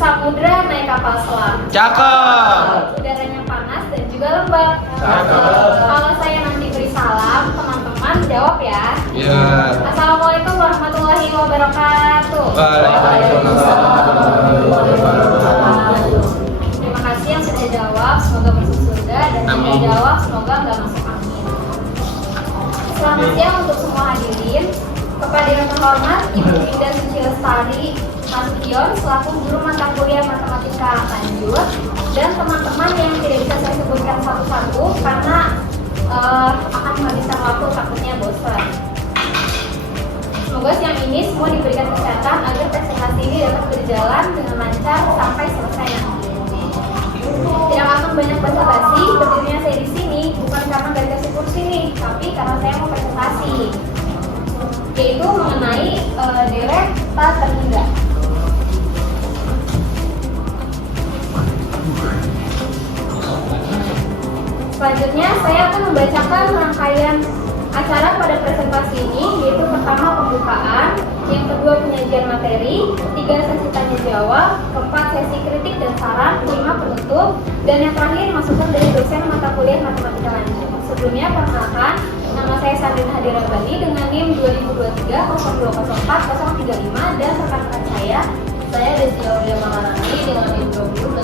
samudra naik kapal selam. Cakep. Udaranya panas dan juga lembab. Cakep. Kalau saya nanti beri salam, teman-teman jawab ya. Iya. Assalamualaikum warahmatullahi wabarakatuh. Terima kasih yang sudah jawab, semoga masuk surga, dan yang tidak jawab semoga nggak masuk angin. Selamat siang untuk semua hadirin. Kepada yang terhormat Ibu Dinda Suci Lestari Nasution selaku guru mata kuliah matematika lanjut, dan teman-teman yang tidak bisa saya sebutkan satu-satu karena akan menghabiskan waktu, takutnya bosan. Semoga siang ini semua diberikan kesehatan agar presentasi ini dapat berjalan dengan lancar sampai selesai nanti. Tidak akan banyak basa-basi, berdirinya saya di sini bukan karena gak dikasih kursi nih, tapi karena saya mau presentasi, yaitu mengenai deret tak terhingga. Selanjutnya saya akan membacakan rangkaian acara pada presentasi ini, yaitu pertama pembukaan, yang kedua penyajian materi, ketiga sesi tanya jawab, keempat sesi kritik dan saran, kelima penutup, dan yang terakhir masukan dari dosen mata kuliah matematika lanjut. Sebelumnya perkenalkan, nama saya Sandrina Hadira Bani dengan NIM 2023-0204-035 dan rekan-rekan saya Desi Aulia Maharani dengan NIM 20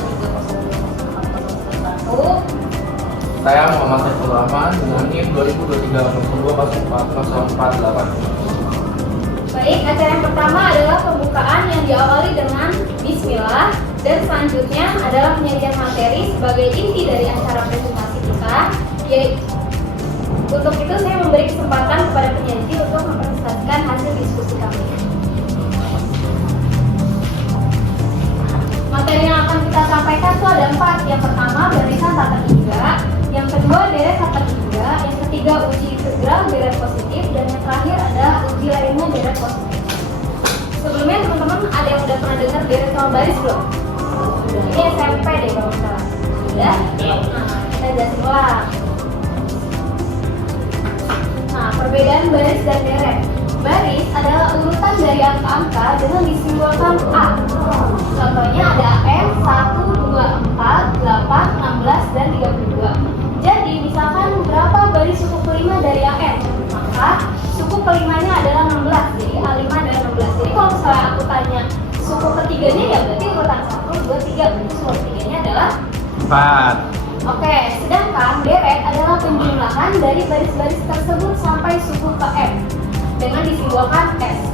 Saya Muhammad Saiful Rahman dengan NIM 2023-020448. Baik, acara yang pertama adalah pembukaan yang diawali dengan Bismillah, dan selanjutnya adalah penyajian materi sebagai inti dari acara presentasi kita. Untuk itu saya memberi kesempatan kepada penyaji untuk mempresentasikan hasil diskusi kami. Materi yang akan kita sampaikan itu ada 4. Yang pertama barisan tak terhingga, yang kedua deret tak terhingga, yang ketiga uji integral deret positif, dan yang terakhir ada uji lainnya deret positif. Sebelumnya teman-teman ada yang udah pernah dengar deret sama baris belum? Ini SMP deh kalau salah. Sudah? Nah, kita jelasin ulang. Nah, perbedaan baris dan deret. Baris adalah urutan dari angka-angka dengan disimbolkan A. Contohnya ada M, 1, 2, 4, 8, 16, dan 32. Jadi, misalkan berapa baris suku kelima dari AM? Maka suku kelimanya adalah 16, jadi A5 adalah 16. Jadi kalau misalnya aku tanya suku ketiganya, ya berarti urutan 1, 2, 3. Berarti suku ketiganya adalah 4. Oke, sedangkan deret adalah penjumlahan dari baris-baris tersebut sampai suku ke M dengan disimbolkan S.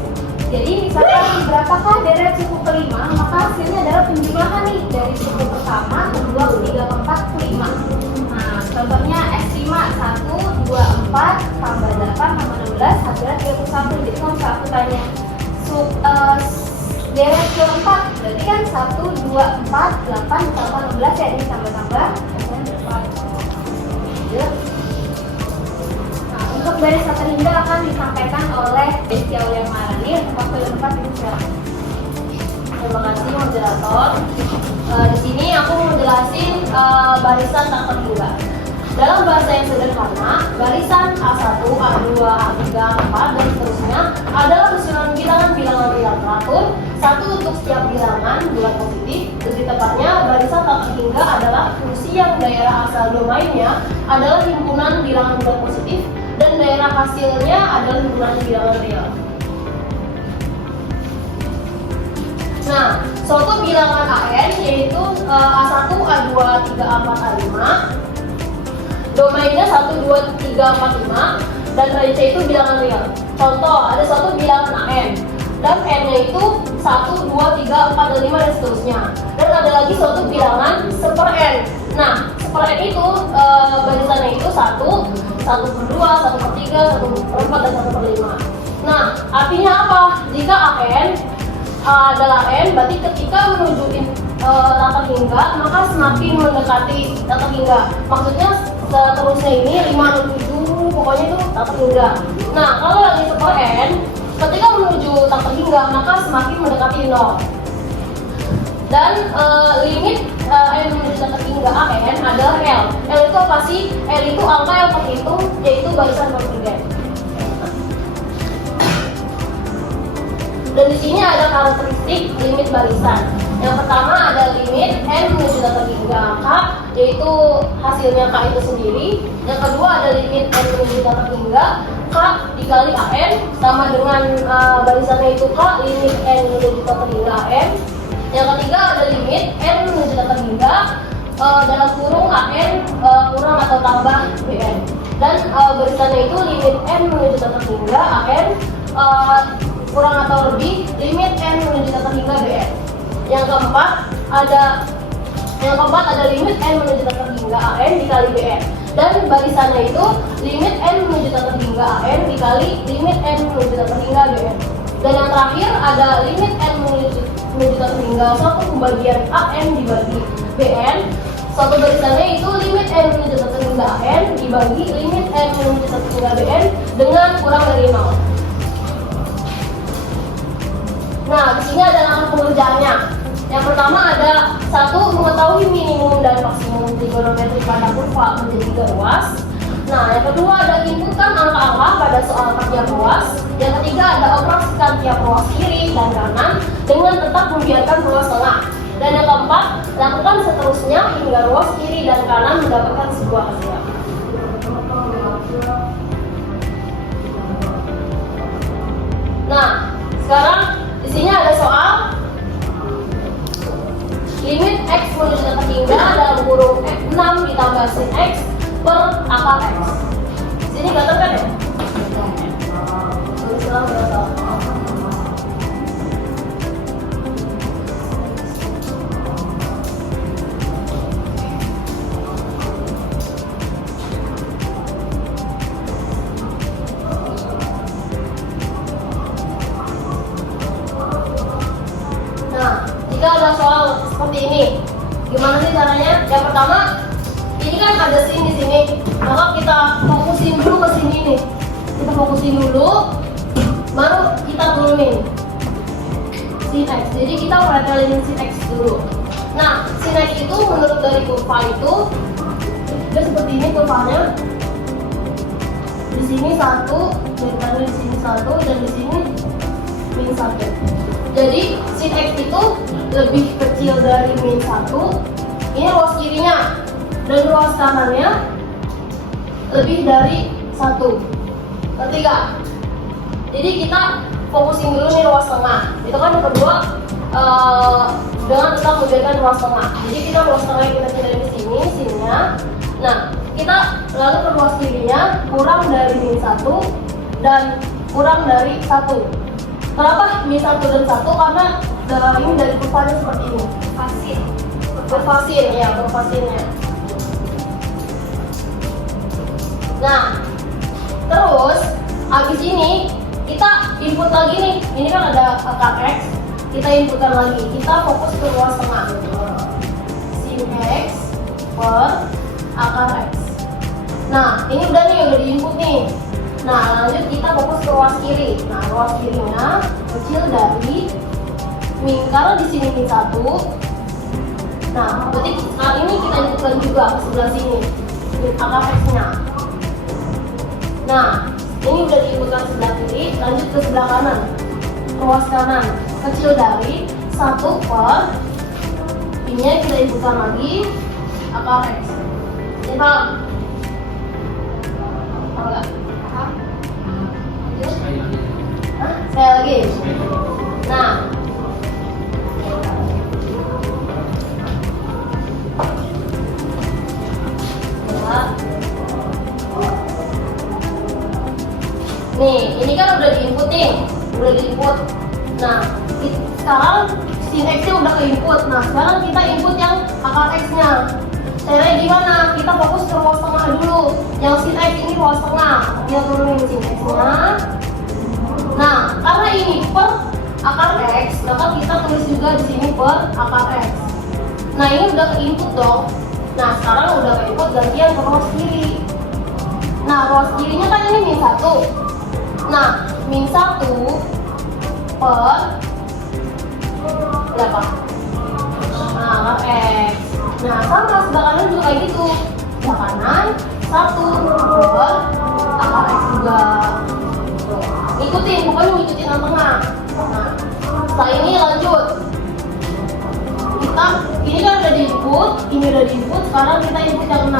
Jadi misalkan berapakah deret suku kelima, maka hasilnya adalah penjumlahan nih dari suku pertama, kedua, ketiga, keempat, kelima. Nah, contohnya S5 1, 2, 4 tambah 8 tambah 16 hasilnya 31. Jadi kalau misalnya aku tanya deret keempat, berarti kan 1, 2, 4, 8 tambah 16 ya, ini tambah-tambah hasilnya berapa? Nah, untuk baris tak terhingga akan disampaikan oleh Desi Aulia Maharani. Untuk waktu yang tepat ini silakan. Terima kasih moderator. Di sini aku mau jelasin barisan tak terhingga. Dalam bahasa yang sederhana, barisan A1, A2, A3, A4, dan seterusnya adalah susunan bilangan-bilangan teratur, satu untuk setiap bilangan bulat positif. Lebih tepatnya, barisan tak terhingga adalah fungsi yang daerah asal domainnya adalah himpunan bilangan bulat positif dan daerah hasilnya adalah himpunan bilangan real. Nah, suatu bilangan AN yaitu A1, A2, A3, A4, A5, domainnya 1, 2, 3, 4, 5, dan range itu bilangan real. Contoh, ada suatu bilangan AN dan N-nya itu 1, 2, 3, 4, dan 5, dan seterusnya. Dan ada lagi suatu bilangan seper N. Nah, seper N itu barisannya itu 1, 1 per 2, 1 per 3, 1 per 4, dan 1 per 5. Nah, artinya apa? Jika AN adalah N, berarti ketika menuju tak terhingga, maka semakin mendekati tak terhingga. Maksudnya seterusnya ini 5, 6, 7, pokoknya itu tak terhingga. Nah, kalau yang ini seper N, ketika menuju tak terhingga, maka semakin mendekati 0. Dan limit N menuju tak terhingga AN adalah L. L itu apa sih? L itu angka yang terhitung, yaitu barisan kontingen. Dan di sini ada karakteristik limit barisan. Yang pertama ada limit n menuju data hingga k, yaitu hasilnya k itu sendiri. Yang kedua ada limit n menuju data hingga k dikali an sama dengan barisannya itu k limit n menuju data hingga an. Yang ketiga ada limit n menuju data hingga dalam kurung an kurang atau tambah bn. Dan barisannya itu limit n menuju data hingga an kurang atau lebih limit n menuju data hingga bn. Yang keempat ada limit n menuju data hingga an dikali bn. Dan barisannya itu limit n menuju data hingga an dikali limit n menuju data hingga bn. Dan yang terakhir ada limit n menuju data hingga suatu pembagian an dibagi bn. Suatu barisannya itu limit n menuju data hingga an dibagi limit n menuju data hingga bn dengan kurang dari 0. Nah, di sini ada langkah pengerjaannya. Yang pertama ada 1. Mengetahui minimum dan maksimum trigonometri pada kurva menjadi ruas. Nah, yang kedua ada inputkan angka-angka pada soal tiap ruas. Yang ketiga ada operasikan tiap ruas kiri dan kanan dengan tetap membiarkan ruas tengah. Dan yang keempat, lakukan seterusnya hingga ruas kiri dan kanan mendapatkan sebuah hasil. Nah, sekarang di sini ada soal limit x menuju data hingga dalam kurung 6 ditambah sin x per akar x. Di sini kelihatan kan ya? Nah, jika ada soal seperti ini, gimana sih caranya? Yang pertama, ini kan ada sin di sini, maka kita fokusin dulu ke sini nih. Kita fokusin dulu, baru kita turunin sin x. Jadi kita pretelin sin x dulu. Nah, sin x itu menurut dari kurva itu, dia seperti ini kurvanya. Di sini 1, di sini 1, dan di sini min 1. Jadi sin x itu lebih kecil dari min 1. Ini ruas kirinya. Dan ruas kanannya lebih dari 1. Ketiga. Jadi kita fokusin dulu nih ruas tengah. Itu kan yang kedua dengan tetap membiarkan ruas tengah. Jadi kita ruas tengah kita pindahin ke sini, sininya. Nah, kita lalu ke ruas kirinya kurang dari min 1 dan kurang dari 1. Kenapa min 1 dan 1? Karena ini dari kurvanya seperti ini. Berfasin ya, berfasinnya. Nah, terus habis ini kita input lagi nih. Ini kan ada akar x. Kita inputkan lagi. Kita fokus ke ruas tengah. Sin x per akar x. Nah, ini udah nih, udah diinput nih. Nah, lanjut kita fokus ke ruas kiri. Nah, ruas kirinya kecil dari min, karena di sini min 1. Nah, berarti kali ini kita inputkan juga ke sebelah sini akar x-nya. Nah, ini udah diinputkan sebelah kiri, lanjut ke sebelah kanan. Ruas kanan kecil dari 1 per ini kita inputkan lagi akar x. Ini paham? Paham nggak? Saya lagi. Nah, nih, ini kan udah diinput nih, udah diinput. Nah, sekarang sin x-nya udah ke input. Nah, sekarang kita input yang akar x-nya. Caranya gimana? Kita fokus ke ruas tengah dulu. Yang sin x ini ruas tengah. Kita turunin sin x-nya. Nah, karena ini per akar x, maka kita tulis juga di sini per akar x. Nah, ini udah ke input dong. Nah, sekarang udah ke input, gantian ke ruas kiri. Nah, ruas kirinya kan ini min 1. Nah, min 1 per berapa? Nah, akar x. Nah, sama sebelah kanan juga kayak gitu. Sebelah kanan 1 per akar x juga. Ikutin, pokoknya ngikutin yang tengah. Nah, setelah ini lanjut. ini kan udah di input, ini udah di input, sekarang kita input yang 6.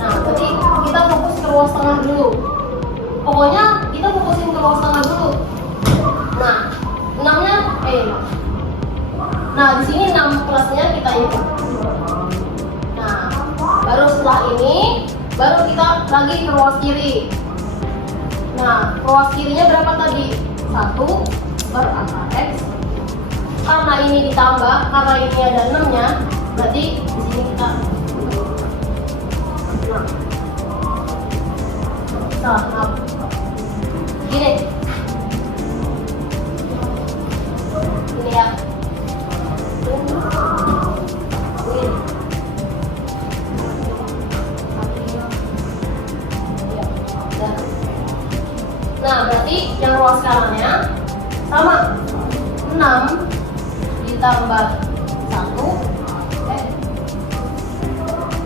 Nah, berarti kita fokus ke ruas tengah dulu. Pokoknya kita fokusin ke ruas tengah dulu. Nah, 6-nya Nah, di sini 6 plusnya kita input. Nah, baru setelah ini baru kita lagi ke ruas kiri. Nah, ruas kirinya berapa tadi? 1 per angka X. Karena ini ditambah, karena ini ada 6-nya, berarti di sini kita salah. Gini ya. Nah, berarti yang ruas kanannya sama 6 ditambah 1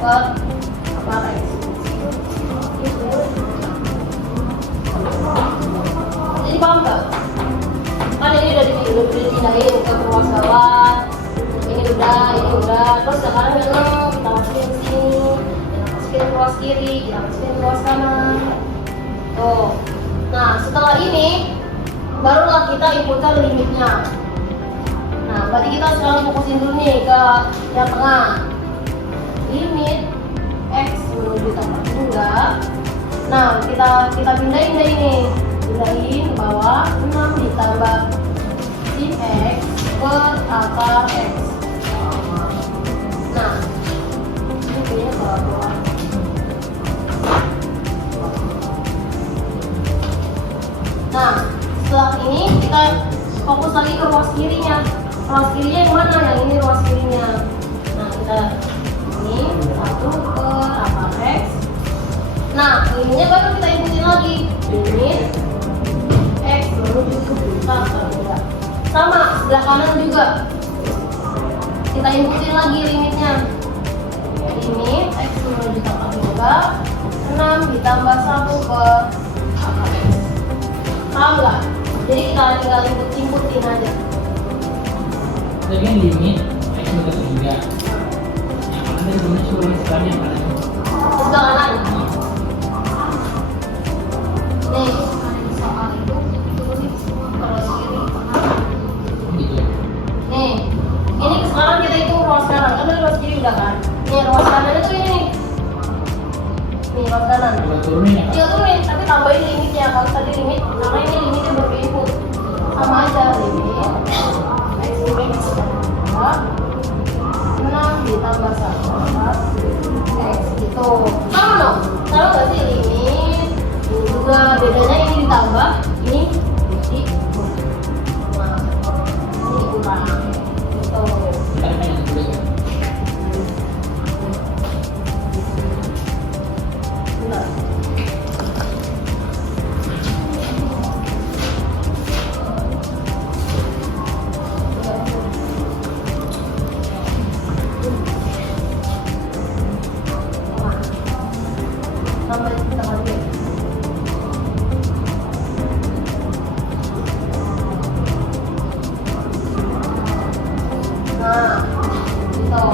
per X. Jadi paham nggak? Kan ini udah dipindahin ke ruas bawah. Ini udah. Terus sekarang yang 6 kita masukin ke sini, kita masukin ke ruas kiri, kita masukin ke ruas kanan. Tuh. Nah, setelah ini barulah kita inputkan limitnya. Nah, berarti kita sekarang fokusin dulu nih ke yang tengah. Limit X menuju tambah 2. Nah, kita pindahin deh ini. Pindahin ke bawah 6 ditambah sin X per akar X. Nah, ini kayaknya ke bawah. Nah, setelah ini kita fokus lagi ke ruas kirinya. Ruas kirinya yang mana? Yang ini ruas kirinya. Nah, kita ini 1 per akar X. Nah, ininya baru kita inputin lagi. Limit X menuju ke belakang. Sama, sebelah kanan juga. Kita inputin lagi limitnya. Limit X menuju ke belakang. 6 ditambah 1 per akar X. Paham nggak? Jadi kita tinggal inputin aja. Tadi kan limit X menuju ke 3. Yang mana tadi sebenarnya suruh sebelahnya yang mana? Sebelah kanan. Nih, soal itu tulisin kalau kiri. Gitu. Nih, ini sekarang kita hitung ruas kanan. Kan dari ruas kiri udah kan? Nih, ruas kanan itu ini nih. Nih, ruas kanan. Coba turunin ya, Kak. Iya turunin, tapi tambahin limitnya. Kalau tadi limit, karena ini limitnya baru input. Sama aja limit X limit 6 ditambah 1 X gitu. Sama dong? Sama nggak sih limit? Ini juga bedanya ini ditambah, ini dikurang. Nah, ini kurang. Gitu. Kita kan yang tulis ya. Benar. Tambah dulu. Nah, gitu.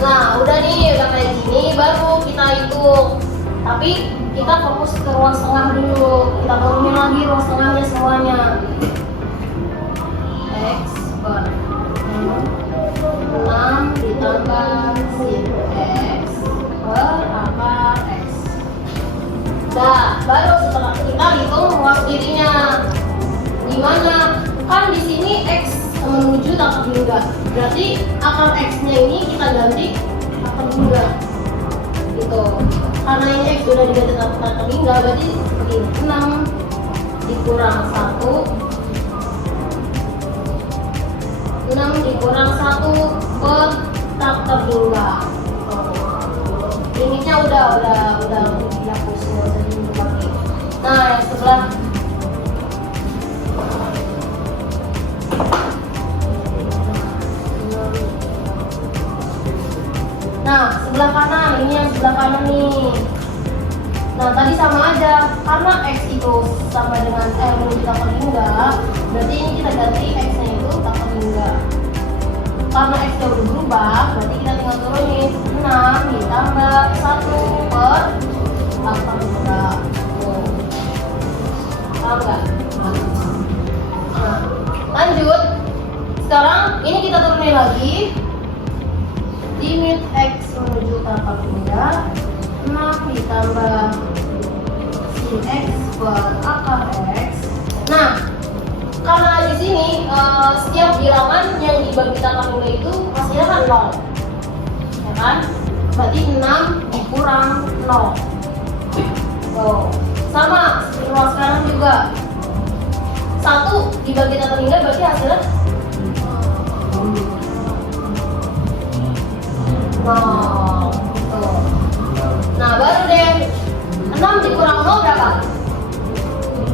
Nah, udah nih, udah kayak gini, baru kita hitung. Tapi kita fokus ke ruas tengah dulu. Kita turunin lagi ruas tengahnya semuanya. X per 6 ditambah sin X per akar X. Nah, baru setelah kita hitung ruas kirinya. Gimana? Kan di sini X menuju tak hingga. Berarti akar X-nya ini kita ganti tak hingga. Gitu. Karena ini X sudah diganti tak hingga, berarti seperti ini. 6 dikurang 1. 6 dikurang 1 per tak terhingga. Limitnya udah dihapus semua jadi lagi. Nah, yang sebelah sebelah kanan, ini yang sebelah kanan nih. Nah, tadi sama aja, karena X itu sama dengan menuju tak hingga, berarti ini kita ganti X-nya itu tak hingga. karena X-nya udah berubah, berarti kita tinggal turunin 6 ditambah 1 per 8. Paham nggak? Nah, lanjut. Sekarang ini kita turunin lagi. Limit X menuju tapak benda 6 ditambah sin X per akar X. Nah, karena di sini setiap bilangan yang dibagi tapak benda itu hasilnya kan 0, ya kan? Berarti 6 dikurang 0. Oh, sama ruas kanan juga 1 dibagi tapak benda berarti hasilnya 0. Tuh. Nah, baru deh 6 dikurang 0 berapa?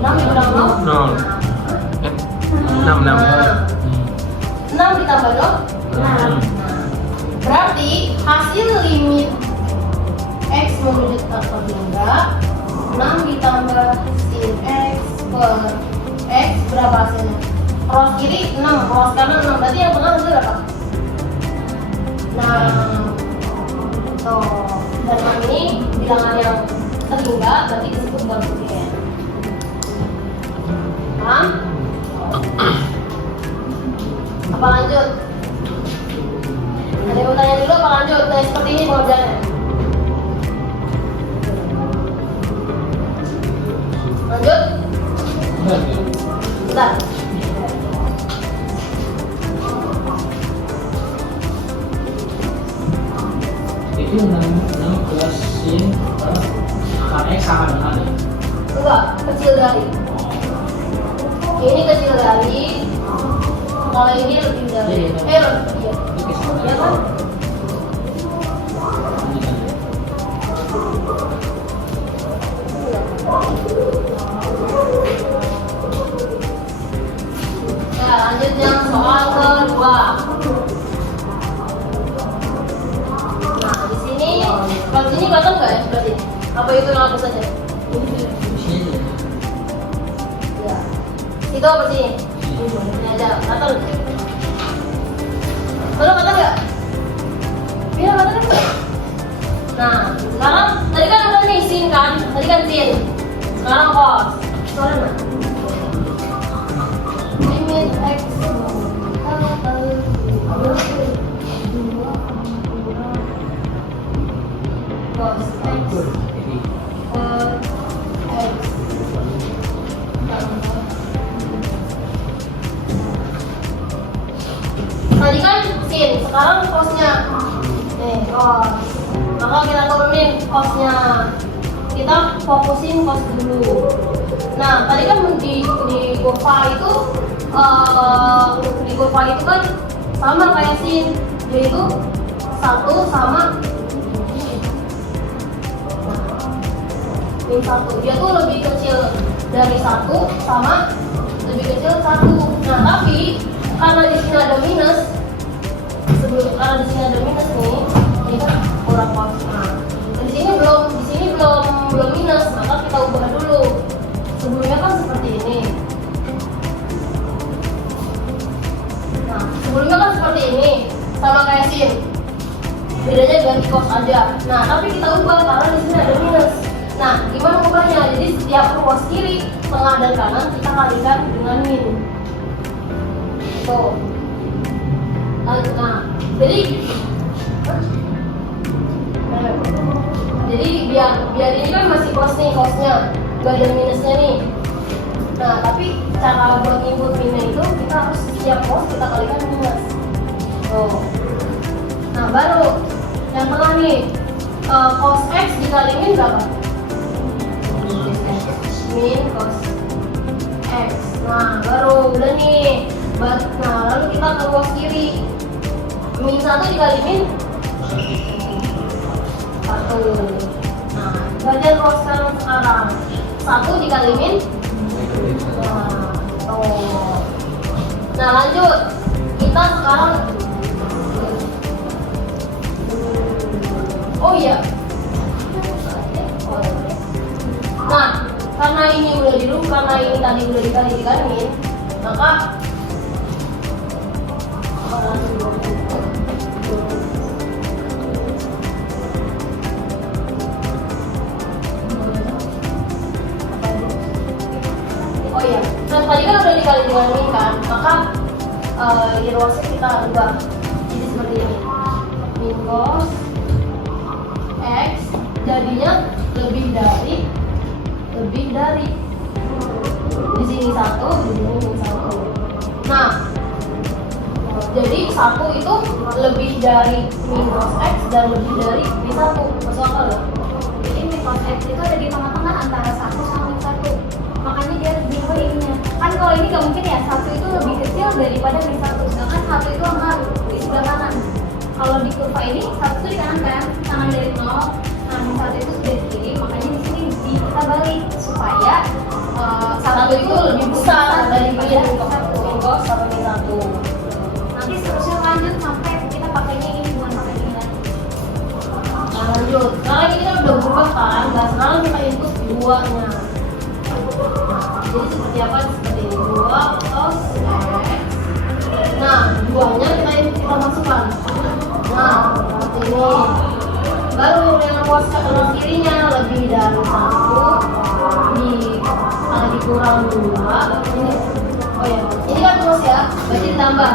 6 dikurang 0? 0. 6. Nah, 6 ditambah 0? 6. Berarti hasil limit X menuju tapak benda 6 ditambah sin X per X berapa hasilnya? Ruas kiri 6, ruas kanan 6, berarti yang tengah hasil berapa? 6. Tuh, dan yang ini bilangan yang terhingga berarti disebut bagian. Paham? Apa lanjut? Ada yang mau tanya dulu apa lanjut? Nah, seperti ini pengerjaannya. Lanjut? Bentar. Itu 6 plus sin per akar X sama dengan ya? Enggak, kecil dari. Ini kecil dari. Kalau ini lebih dari. Iya. Iya. Itu sama Iya kan? Ya, lanjut yang soal kedua. Nah, di sini, kalau sini kelihatan nggak ya? Berarti apa itu yang apa saja? Ya. Itu apa sih? Ini aja, kelihatan. Belum kelihatan nggak? Iya, kelihatan nggak? Nah, sekarang tadi kan udah nih sin kan? Tadi kan sin. Sekarang cos. Soalnya mana? Limit X cos X per X. Tadi kan sin, sekarang cosnya nih cos. Maka kita turunin cosnya. Kita fokusin cos dulu. Nah, tadi kan di kurva itu kan sama kayak sin, yaitu 1 sama min 1. Dia tuh lebih kecil dari 1 sama lebih kecil 1. Nah, tapi karena di sini ada minus, karena di sini ada minus nih, ini kan kurang cos. Nah, di sini belum minus, maka kita ubah dulu. Sebelumnya kan seperti ini. Nah, sebelumnya kan seperti ini, sama kayak sin. Bedanya ganti cos aja. Nah, tapi kita ubah karena di sini ada minus. Nah, gimana ubahnya? Jadi setiap ruas kiri, tengah dan kanan kita kalikan dengan min. Tuh. Nah, jadi biar ini kan masih plus nih cosnya, gak ada minusnya nih. Nah, tapi cara buat input minnya itu kita harus setiap cos kita kalikan minus. Tuh. Nah, baru yang tengah nih, cos X dikali min berapa? Min cos X. Nah, baru udah nih. Nah, lalu kita ke ruas kiri. Min 1 dikali min 1. Nah, bagian ruas kanan sekarang 1 dikali min. Nah, tuh. Nah, lanjut. Kita sekarang oh iya. Nah, karena ini udah karena ini tadi udah dikali min, maka ini ruasnya kita ubah jadi seperti ini. Min cos X jadinya lebih dari di sini 1, di sini 1. Nah, jadi 1 itu lebih dari min cos X dan lebih dari min 1. Masuk akal nggak? Jadi min cos X itu ada di tengah-tengah antara 1 sama min 1. Makanya dia lebih ke ininya. Kan kalau ini nggak mungkin ya, 1 itu lebih kecil daripada min 1. Sedangkan 1 itu angka di sebelah kanan. Kalau di kurva ini 1 itu di kanan kan, kanan dari 0. Nah, min 1 itu sudah di kiri, makanya di sini kita balik supaya 1 itu lebih besar dari min cos sama min 1. Nanti seterusnya lanjut sampai kita pakainya ini bukan pakai ini lagi. Nah, lanjut. Sekarang ini kita udah berubah kan? Nah, sekarang kita input 2-nya. Jadi seperti apa? Seperti ini. 2 cos X. Nah, 2-nya kita masukkan. Nah, seperti ini. Baru yang ruas kanan kirinya lebih dari 1 dikurang 2. Ini, oh ya, ini kan ruas ya, berarti ditambah.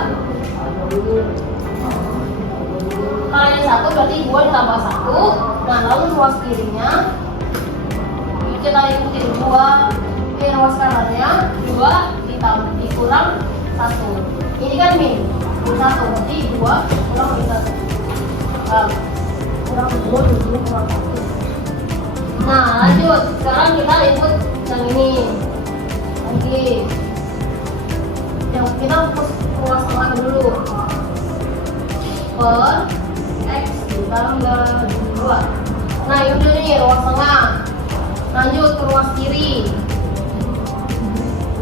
Kalau yang 1 berarti 2 ditambah 1. Nah, lalu ruas kirinya kita ikutin 2. Ruas kanannya 2 dikurang 1. Ini kan min 1, berarti 2 kurang min 1. Kurang 2 kurang 1. Nah, lanjut. Sekarang kita input yang ini lagi. Yang kita ruas tengah dulu. Per X ditambah 2. Nah, ini udah nih ruas tengah. Lanjut ke ruas kiri.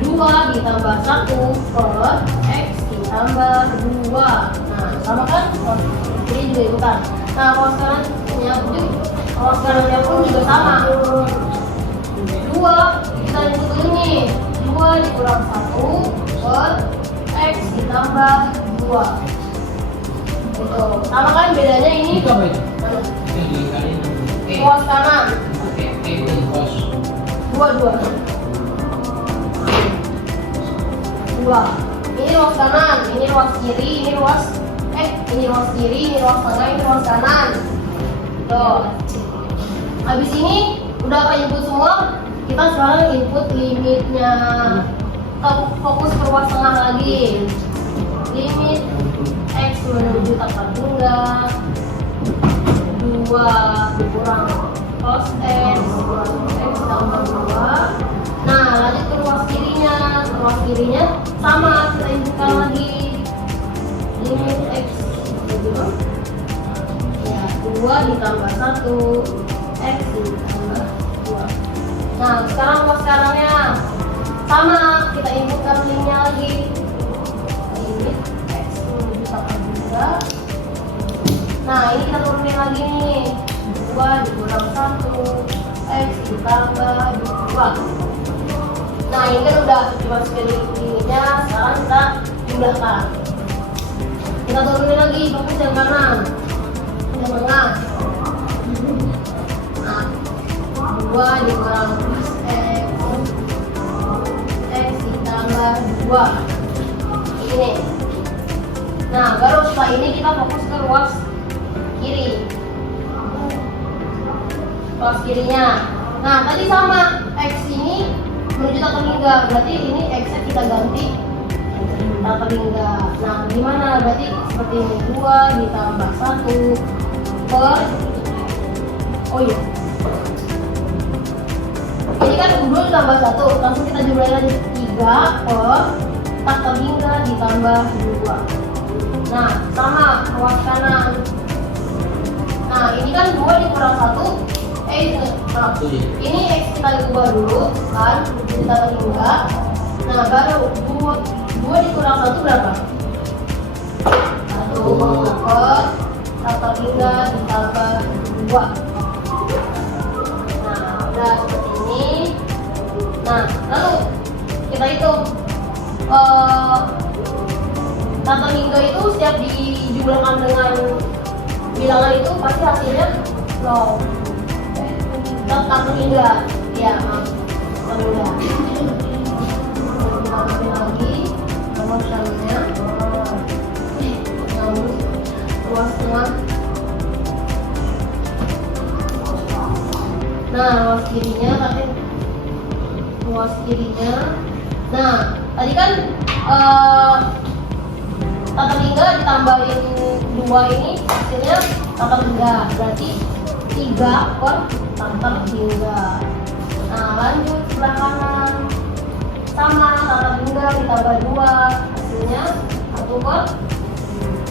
2 ditambah 1 per X ditambah 2. Nah, sama kan? Ruas kiri juga ikutan. Nah, ruas kanannya pun juga sama. 2 kita input dulu nih. 2 dikurang 1 per X ditambah 2. Gitu. Sama kan bedanya ini? Itu apa itu? Mana? Yang dikaliin Ruas kanan. itu cos. 2. Ini ruas kanan, ini ruas kiri, ini ruas kiri, ini ruas tengah, ini ruas kanan. Tuh. Habis ini udah apa input semua? Kita sekarang input limitnya. Kita fokus ke ruas tengah lagi. Limit X menuju tempat tunggal 2 dikurang cos X tambah 2. Nah, lanjut ke ruas kirinya. Ruas kirinya sama, kita inputkan lagi limit X ya 2 ditambah 1 X ditambah 2. Nah, sekarang ruas kanannya sama, kita inputkan linknya lagi limit X menuju tempat tunggal. Nah, ini kita turunin lagi nih 2 dikurang 1 X ditambah 2. Nah, ini kan udah dimasukin limitnya, sekarang kita pindahkan. Kita turunin lagi, fokus yang kanan, yang tengah. Nah, 2 dikurang X ditambah 2. Ini. Nah, baru setelah ini kita fokus ke ruas kiri. Ruas kirinya. Nah, tadi sama X ini menuju tata lingga, berarti ini X-nya kita ganti tata lingga. Nah, gimana? Berarti seperti ini 2 ditambah 1 per ini kan 2 ditambah 1, langsung kita jumlahin lagi 3 per tata lingga ditambah 2. Nah, sama ruas kanan. Nah, ini kan 2 dikurang 1 ini X kita ubah dulu kan, kita tinggal. Nah, baru 2 dikurang 1 berapa? 1 per tata lingga ditambah 2. Nah, udah seperti ini. Nah, lalu kita hitung tata lingga itu setiap dijumlahkan dengan bilangan itu pasti hasilnya 0. Tata lingga, ya maaf, tata lingga. Kita ambil lagi nomor satunya. kirinya kan ruas kirinya. Nah tadi kan tata tinggal ditambahin 2 ini hasilnya tata tinggal, berarti 3 per tata tinggal. Nah lanjut sebelah kanan, sama tata tinggal ditambah 2 hasilnya 1 per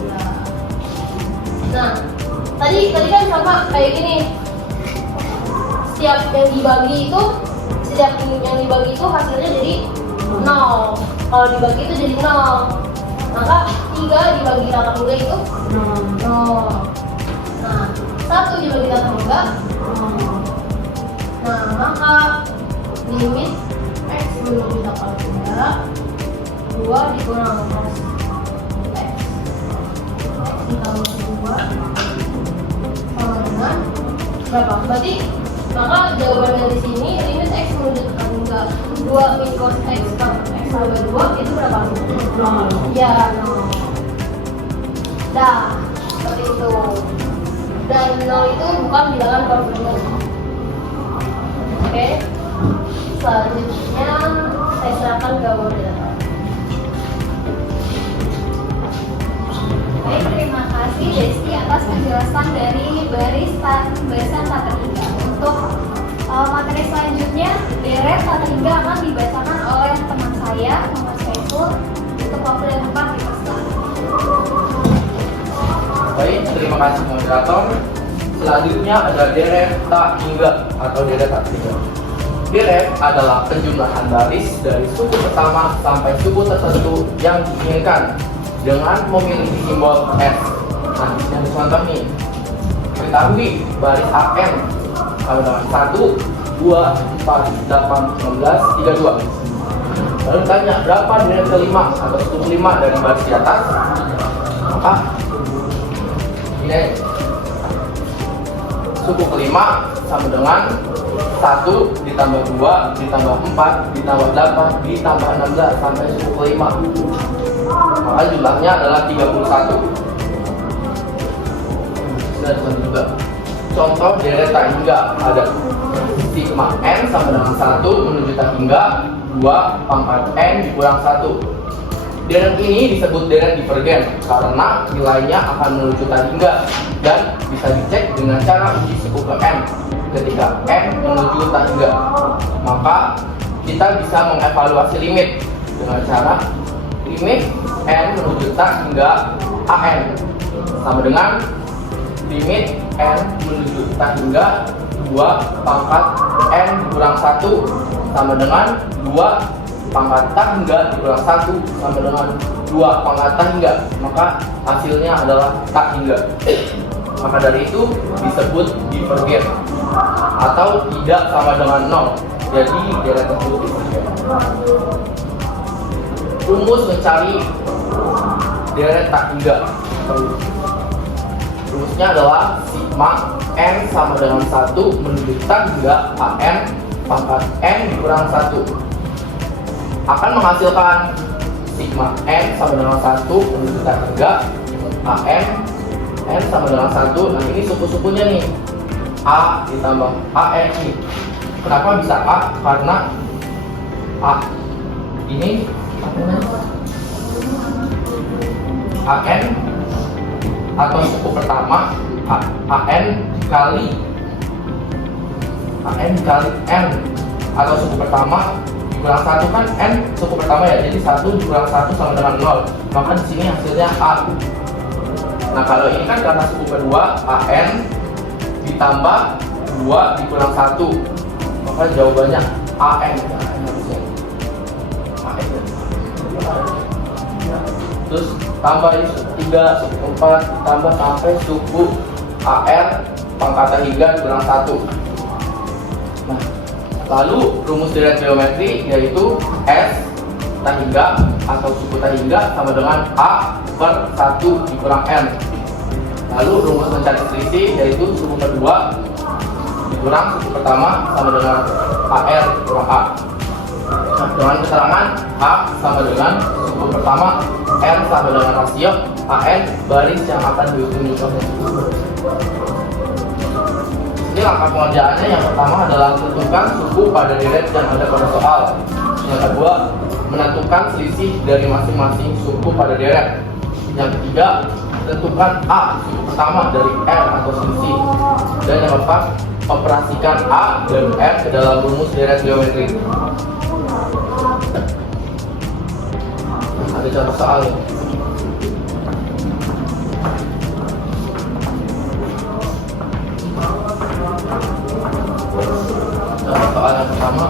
3. Nah tadi kan sama kayak gini, setiap yang dibagi itu hasilnya jadi 0. Kalau dibagi itu jadi 0, maka 3 dibagi tata tinggal itu 0. Nah 1 dibagi tata tinggal 0. Nah maka limit x menuju tata tinggal 2 dikurang cos x ditambah 2 sama dengan berapa? Berarti maka jawaban dari sini limit x menuju tata tinggal 2 min cos x per x tambah 2 itu berapa? 0. Ya 0. Dah seperti itu. Dan 0 itu bukan bilangan konvensional. Oke. Selanjutnya saya serahkan ke moderator. Baik, terima kasih Desti atas penjelasan dari barisan tata tinggal. Untuk materi selanjutnya, deret tata tinggal akan dibacakan oleh teman saya, Muhammad Saiful. Untuk waktu dan tempat dipersilakan. Baik, terima kasih moderator. Selanjutnya ada deret tak hingga atau deret tak hingga. Deret adalah penjumlahan baris dari suku pertama sampai suku tertentu yang diinginkan dengan memiliki simbol S. Nah, yang contoh nih, ketahui baris AN sama dengan 1, 2, 4, 8, 16, 32. Lalu tanya berapa deret kelima atau suku kelima dari baris di atas? Maka ini suku kelima sama dengan 1 ditambah 2 ditambah 4 ditambah 8 ditambah 16 sampai suku kelima. Maka jumlahnya adalah 31. Sudah disebut juga. Contoh deret tak hingga ada sigma n sama dengan 1 menuju tak hingga 2 pangkat n dikurang 1. Deret ini disebut deret divergen karena nilainya akan menuju tak hingga dan bisa dicek dengan cara uji suku ke n. Ketika n menuju tak hingga, maka kita bisa mengevaluasi limit dengan cara limit n menuju tak hingga an sama dengan limit n menuju tak hingga 2 pangkat n dikurang 1 sama dengan 2 pangkat tak hingga dikurang 1 sama dengan 2 pangkat tak hingga, maka hasilnya adalah tak hingga. Maka dari itu disebut divergen atau tidak sama dengan 0. Jadi deret tersebut divergen. Rumus mencari deret tak hingga. Rumusnya adalah sigma n sama dengan 1 menuju tak hingga an pangkat n dikurang 1 akan menghasilkan sigma n sama dengan 1 menuju tak hingga an n sama dengan 1. Nah ini suku-sukunya nih, a ditambah an ini. Kenapa bisa a? Karena a ini an atau suku pertama an kali n atau suku pertama dikurang 1 kan n suku pertama ya, jadi 1 dikurang 1 sama dengan 0, maka di sini hasilnya a. Nah kalau ini kan karena suku kedua an ditambah 2 dikurang 1, maka jawabannya an. Terus tambah ini suku 3, suku 4, tambah sampai suku ar pangkatan hingga dikurang 1. Nah, lalu rumus deret geometri yaitu S tak hingga atau suku tak hingga sama dengan A per 1 dikurang N. Lalu rumus mencari selisih yaitu suku kedua dikurang suku pertama sama dengan AR kurang A. Nah, dengan keterangan A sama dengan suku pertama, N sama dengan rasio AN baris yang akan dihitung contohnya. Ini Jadi langkah pengerjaannya yang pertama adalah tentukan suku pada deret yang ada pada soal. Yang kedua, menentukan selisih dari masing-masing suku pada deret. Yang ketiga, tentukan A, suku pertama dari R atau selisih. Dan yang keempat, operasikan A dan R ke dalam rumus deret geometri. Ada contoh soal. Contoh soal yang pertama.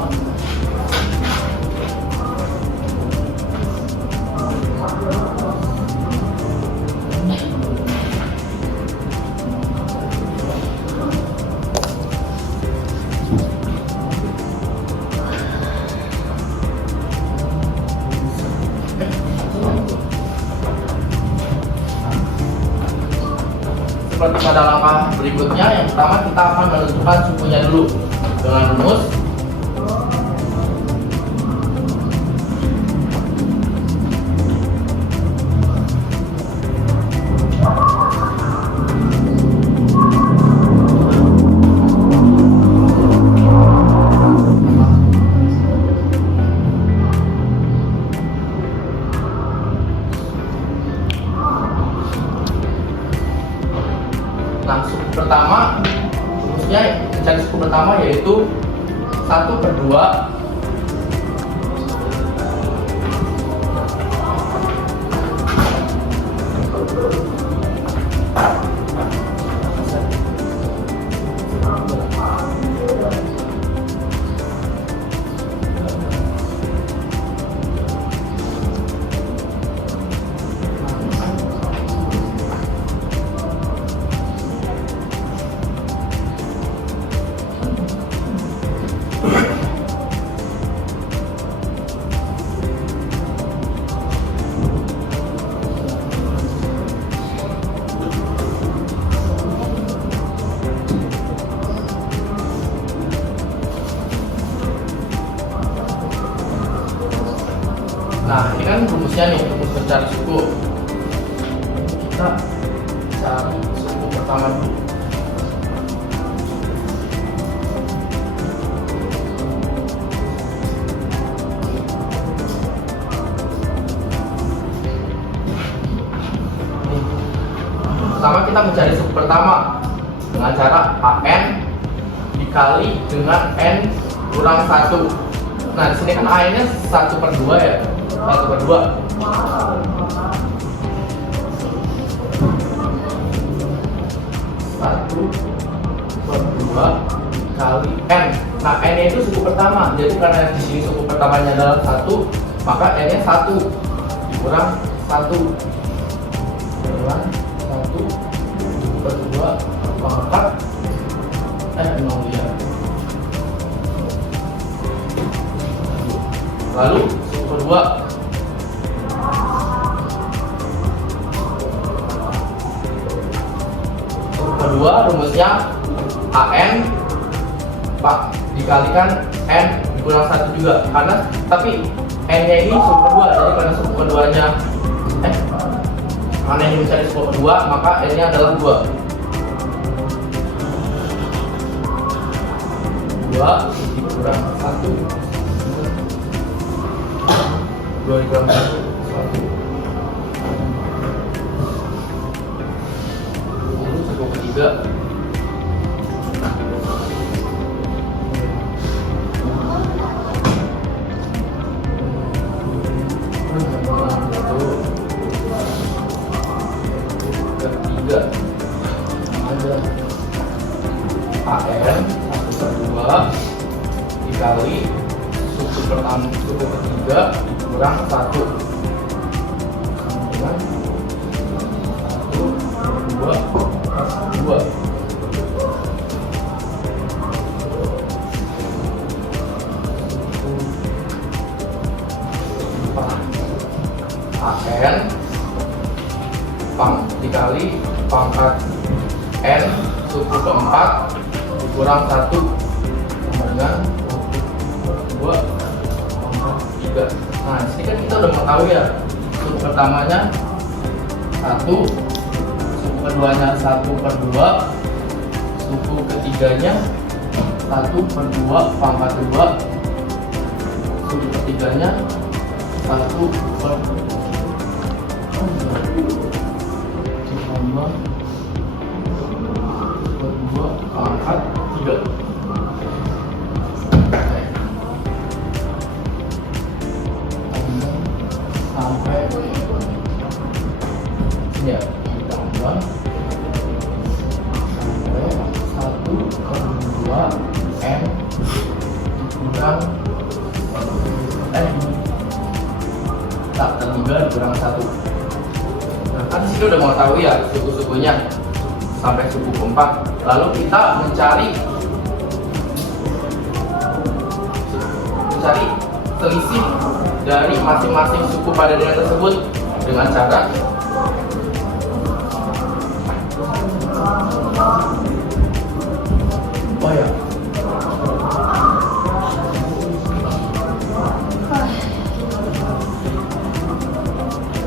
Seperti pada langkah berikutnya, yang pertama kita akan menentukan sukunya dulu dengan rumus Nah, suku pertama, rumusnya mencari suku pertama yaitu 1/2 Nah, ini kan rumusnya nih, rumus mencari suku. Kita cari suku pertama dulu. Pertama kita mencari suku pertama dengan cara AN dikali dengan N kurang 1. Nah, di sini kan A-nya 1/2 ya. 1/2. Kali N. Nah, N-nya itu suku pertama. Jadi karena di sini suku pertamanya adalah 1, maka N-nya 1 dikurang 1. Kurang 1/2 pangkat N0 ya. Lalu suku kedua, rumusnya AN dikalikan N dikurang 1 juga, karena tapi N-nya ini suku kedua, jadi karena suku keduanya karena ini mencari suku kedua, maka N-nya adalah 2. 2 dikurang 1, 2 dikurang 1, 1. Lalu suku ketiga, ada AN 1/2 dikali suku pertama, suku ketiga kurang 1 dengan 1/2 plus 2. AN dikali pangkat N suku keempat dikurang 1 sama dengan 2 pangkat 3. Nah, di sini kan kita udah mengetahui ya, suku pertamanya 1, suku keduanya 1/2, suku ketiganya 1/2 pangkat 2, suku ketiganya 1/2 ditambah 2 pangkat 3. Sampai sini ya, ditambah sampai 1/2 n dikurang tak tertiga kurang 1. Nah, kan sini udah mau tahu ya suku-sukunya sampai suku keempat. Lalu kita mencari selisih dari masing-masing suku pada daerah tersebut dengan cara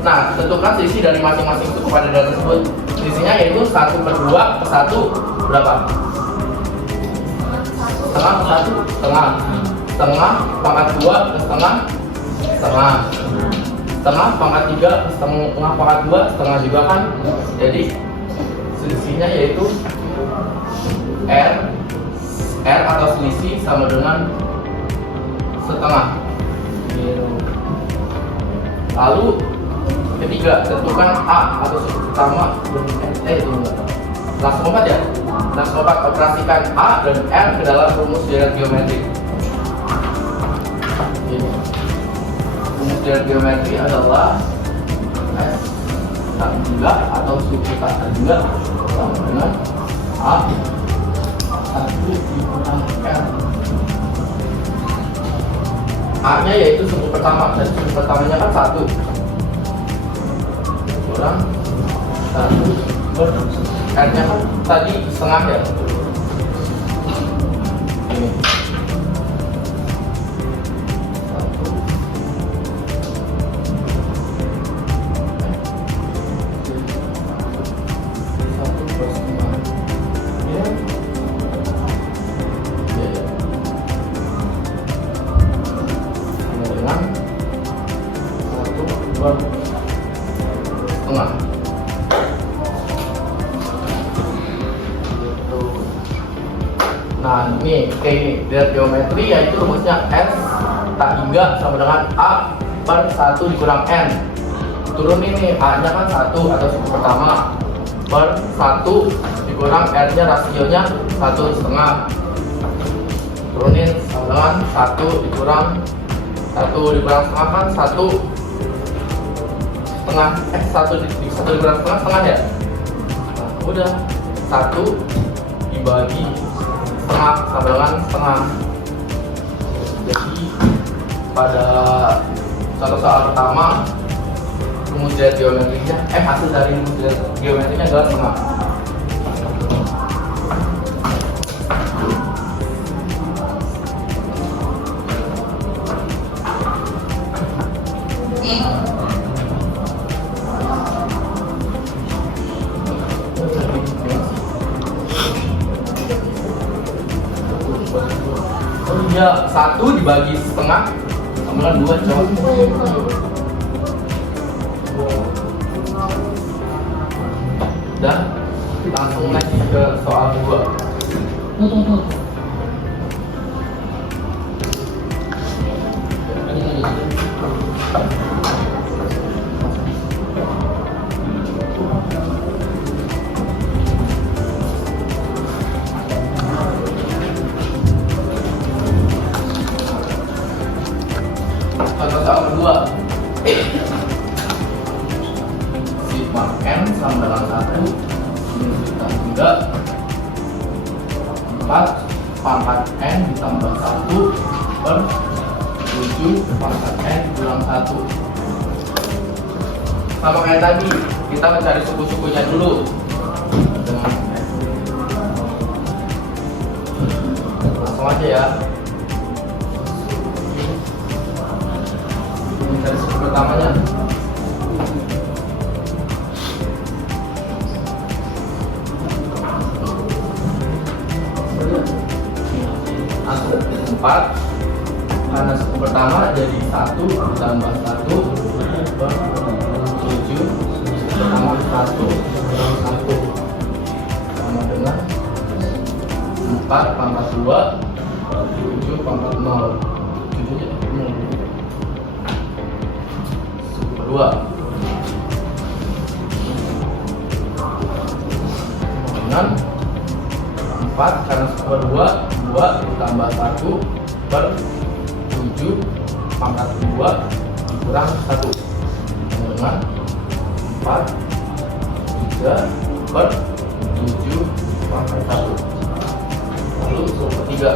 nah, tentukan selisih dari masing-masing suku pada daerah tersebut. Selisihnya yaitu 1/2 ke 1 berapa? Setengah ke 1 setengah. Setengah pangkat 2 ke setengah setengah. Setengah pangkat 3 ke setengah pangkat 2 setengah juga kan. Jadi selisihnya yaitu R atau selisih sama dengan setengah. Lalu ketiga, tentukan A atau suku pertama langsung 4 ya. Langsung 4, operasikan A dan R ke dalam rumus deret geometri. Rumus deret geometri adalah S tak 3 atau suku tak 3 sama dengan A 1 dikurang R. A nya yaitu suku pertama, dan suku pertamanya kan 1 kurang 1 R nya kan tadi setengah ya. Ini 1/2. Nah ini teknik deret geometri yaitu rumusnya S tak hingga sama dengan A/1 dikurang N. Turunin nih, A nya kan 1 atau suku pertama per 1 dikurang R nya rasionya 1/2. Turunin sama dengan 1 dikurang 1 dikurang setengah kan 1 setengah 1 dikurang setengah ya. Nah, udah 1 dibagi setengah sama dengan setengah. Jadi pada contoh soal pertama rumus deret geometrinya hasil dari rumus deret geometrinya adalah setengah. Ya, 1 dibagi setengah sama dengan 2 coba. Dan langsung lagi ke soal 2. Tunggu. Soal kedua, sigma n sama dengan 1 menunjukkan 3 4 pangkat n ditambah 1 per 7 pangkat n kurang 1. Sama kayak tadi, kita mencari suku-sukunya dulu dengan langsung aja ya. Dari suku pertamanya 4 karena suku pertama jadi 1 ditambah 1 per 7 ditambah 1 kurang 1 sama dengan 4 pangkat 2 7 pangkat 0 7 jadi 0 suku kedua dengan 4 karena suku kedua 2 ditambah 1 per 7 pangkat 2 dikurang 1 sama dengan 4 3 per 7 pangkat 1. Lalu suku ketiga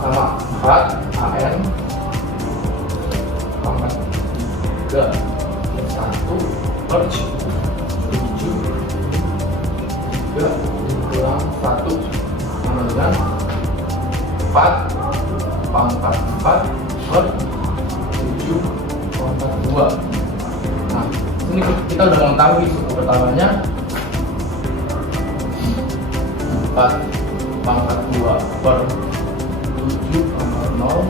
sama 4 AN pangkat 3 1 per 7 3 kurang 1 sama dengan 4 pangkat 4 per 7 pangkat 2. Nah, ini kita udah mengetahui suku pertamanya 4 pangkat 2 per 7 pangkat 0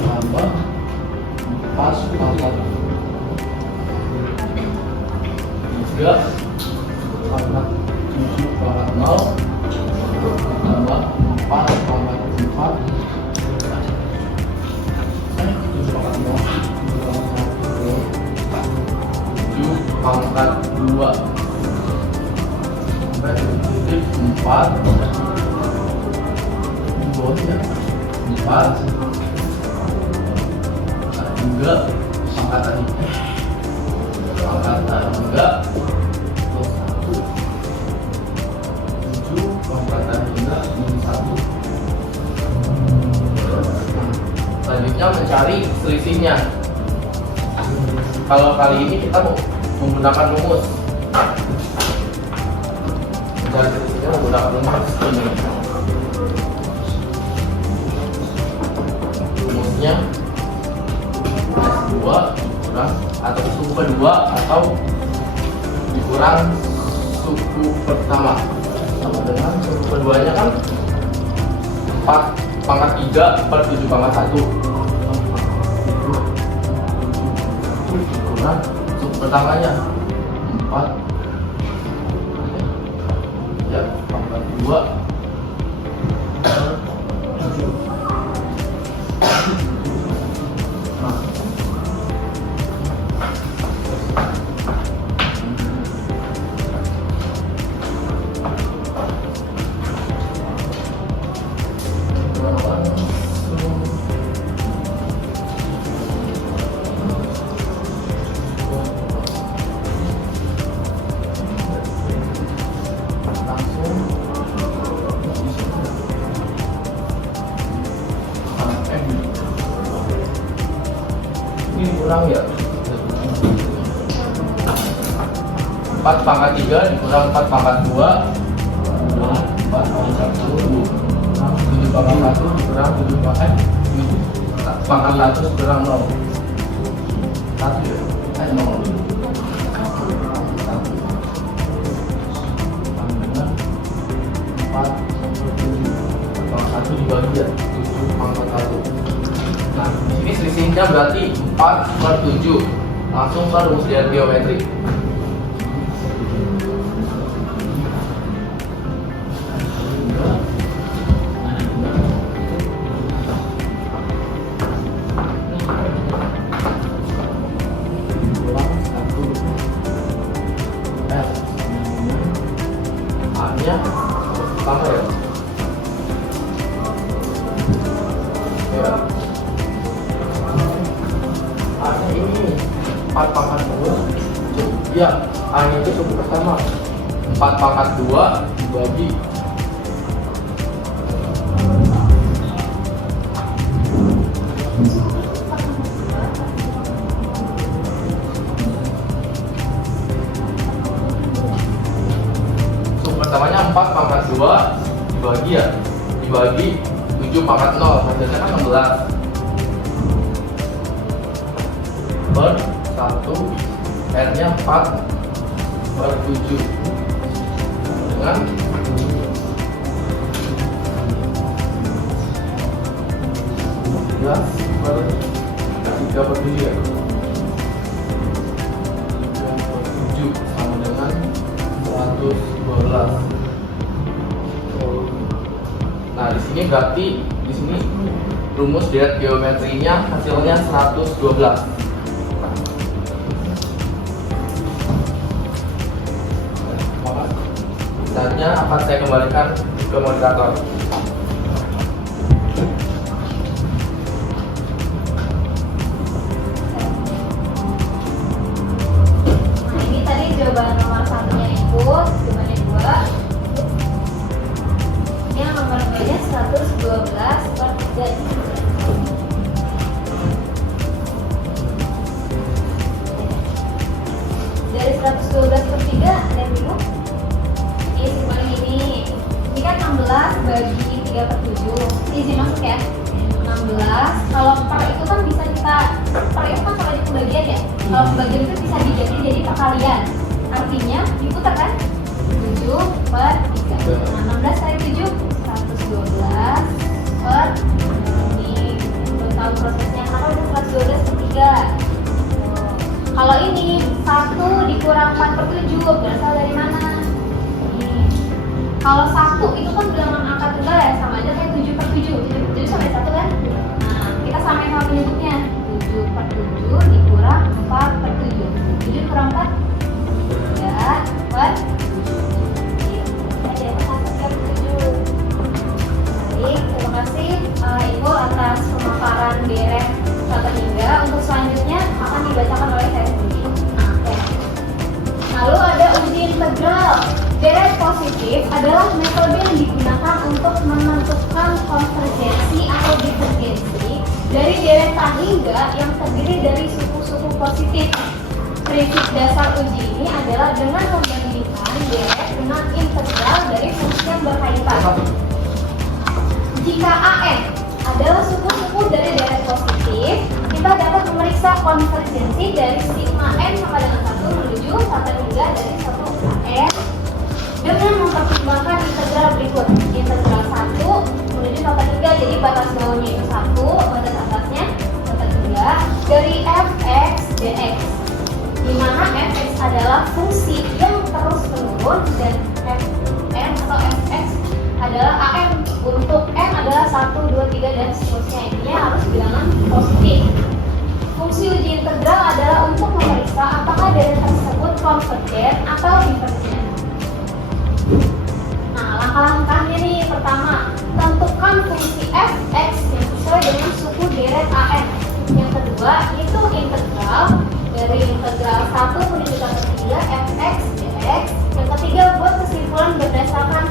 tambah 4 pangkat 3 pangkat 7 pangkat 0 tambah 4 pangkat 4 7 pangkat 0 7 pangkat 2 sampai titik 4 di bawahnya 4 3 pangkat 3 selanjutnya mencari selisihnya. Kalau kali ini kita mau menggunakan rumus. Mencari selisihnya menggunakan rumus ini. Rumusnya S2 dikurang atau suku kedua atau dikurang suku pertama sama dengan suku keduanya kan 4 pangkat 3 per 7 pangkat 1 dikurang suku pertamanya 4 ya pangkat 2 per 7. Ini kurang ya 4 pangkat 3 dikurang 4 pangkat 2 kurang 4 pangkat 1 7 pangkat 1 dikurang 7 pangkat 1 kurang 0 1 ya 0 1 dibagi ya 7 pangkat 1. Nah, ini selisihnya berarti 4 per 7. Langsung ke rumus lihat geometri. A-nya sama ya? Ya. A-nya ini 4 pangkat 2. Ya, A-nya itu suku pertama 4 pangkat 2 dibagi suku pertamanya 4 pangkat 2 dibagi ya, dibagi 7 pangkat 0 hasilnya kan 16 per 1 R-nya 4/7 dengan 3/7 ya. 3/7 sama dengan 112. Nah, di sini berarti di sini rumus deret geometrinya hasilnya 112. Selanjutnya akan saya kembalikan ke moderator. Nah, ini tadi jawaban nomor 1-nya itu, jawabannya 2. Ini yang nomor 2-nya 112/3. Dari 112/3 ada yang bingung? Ini simpel ini. Ini kan 16 bagi 3/7. Izin masuk ya. 16. Kalau per itu kan bisa kita per itu kan kalau di pembagian ya. Kalau pembagian itu bisa diganti jadi perkalian. Artinya diputar kan? 7/3. Nah, 16 kali 7 112 ini tahu prosesnya karena udah 112/3. Kalau ini 1 dikurang 4/7 berasal dari mana? Kalau 1 itu kan bilangan angka tunggal ya, sama aja kayak 7/7. 7/7 sampai 1 kan? Nah, kita samain sama penyebutnya. 7/7 dikurang 4/7. 7 kurang 4 3/7. Ada yang 4/7. Baik, terima kasih Ibu atas pemaparan deret sampai hingga. Untuk selanjutnya akan dibacakan oleh saya sendiri. Nah, oke. Lalu ada uji integral. Deret positif adalah metode yang digunakan untuk menentukan konvergensi atau divergensi dari deret hingga yang terdiri dari suku-suku positif. Prinsip dasar uji ini adalah dengan membandingkan deret dengan integral dari fungsi yang berkaitan. Jika AN adalah suku-suku dari deret positif, kita dapat memeriksa konvergensi dari sigma N sama dengan 1 menuju sampai hingga dari 1 AN dengan mempertimbangkan integral berikut. Integral 1 menuju sampai 3, jadi batas bawahnya itu 1, batas atasnya sampai 3 dari fx dx, di mana fx adalah fungsi yang terus menurun dan fn atau fx adalah an. Untuk n adalah 1, 2, 3 dan seterusnya. Intinya harus bilangan positif. Fungsi uji integral adalah untuk memeriksa apakah deret tersebut konvergen atau divergen. Nah, langkah-langkahnya nih, pertama, tentukan fungsi fx yang sesuai dengan suku deret an. Yang kedua, itu integral dari integral 1 menuju ke 3 fx dx. Yang ketiga, buat kesimpulan berdasarkan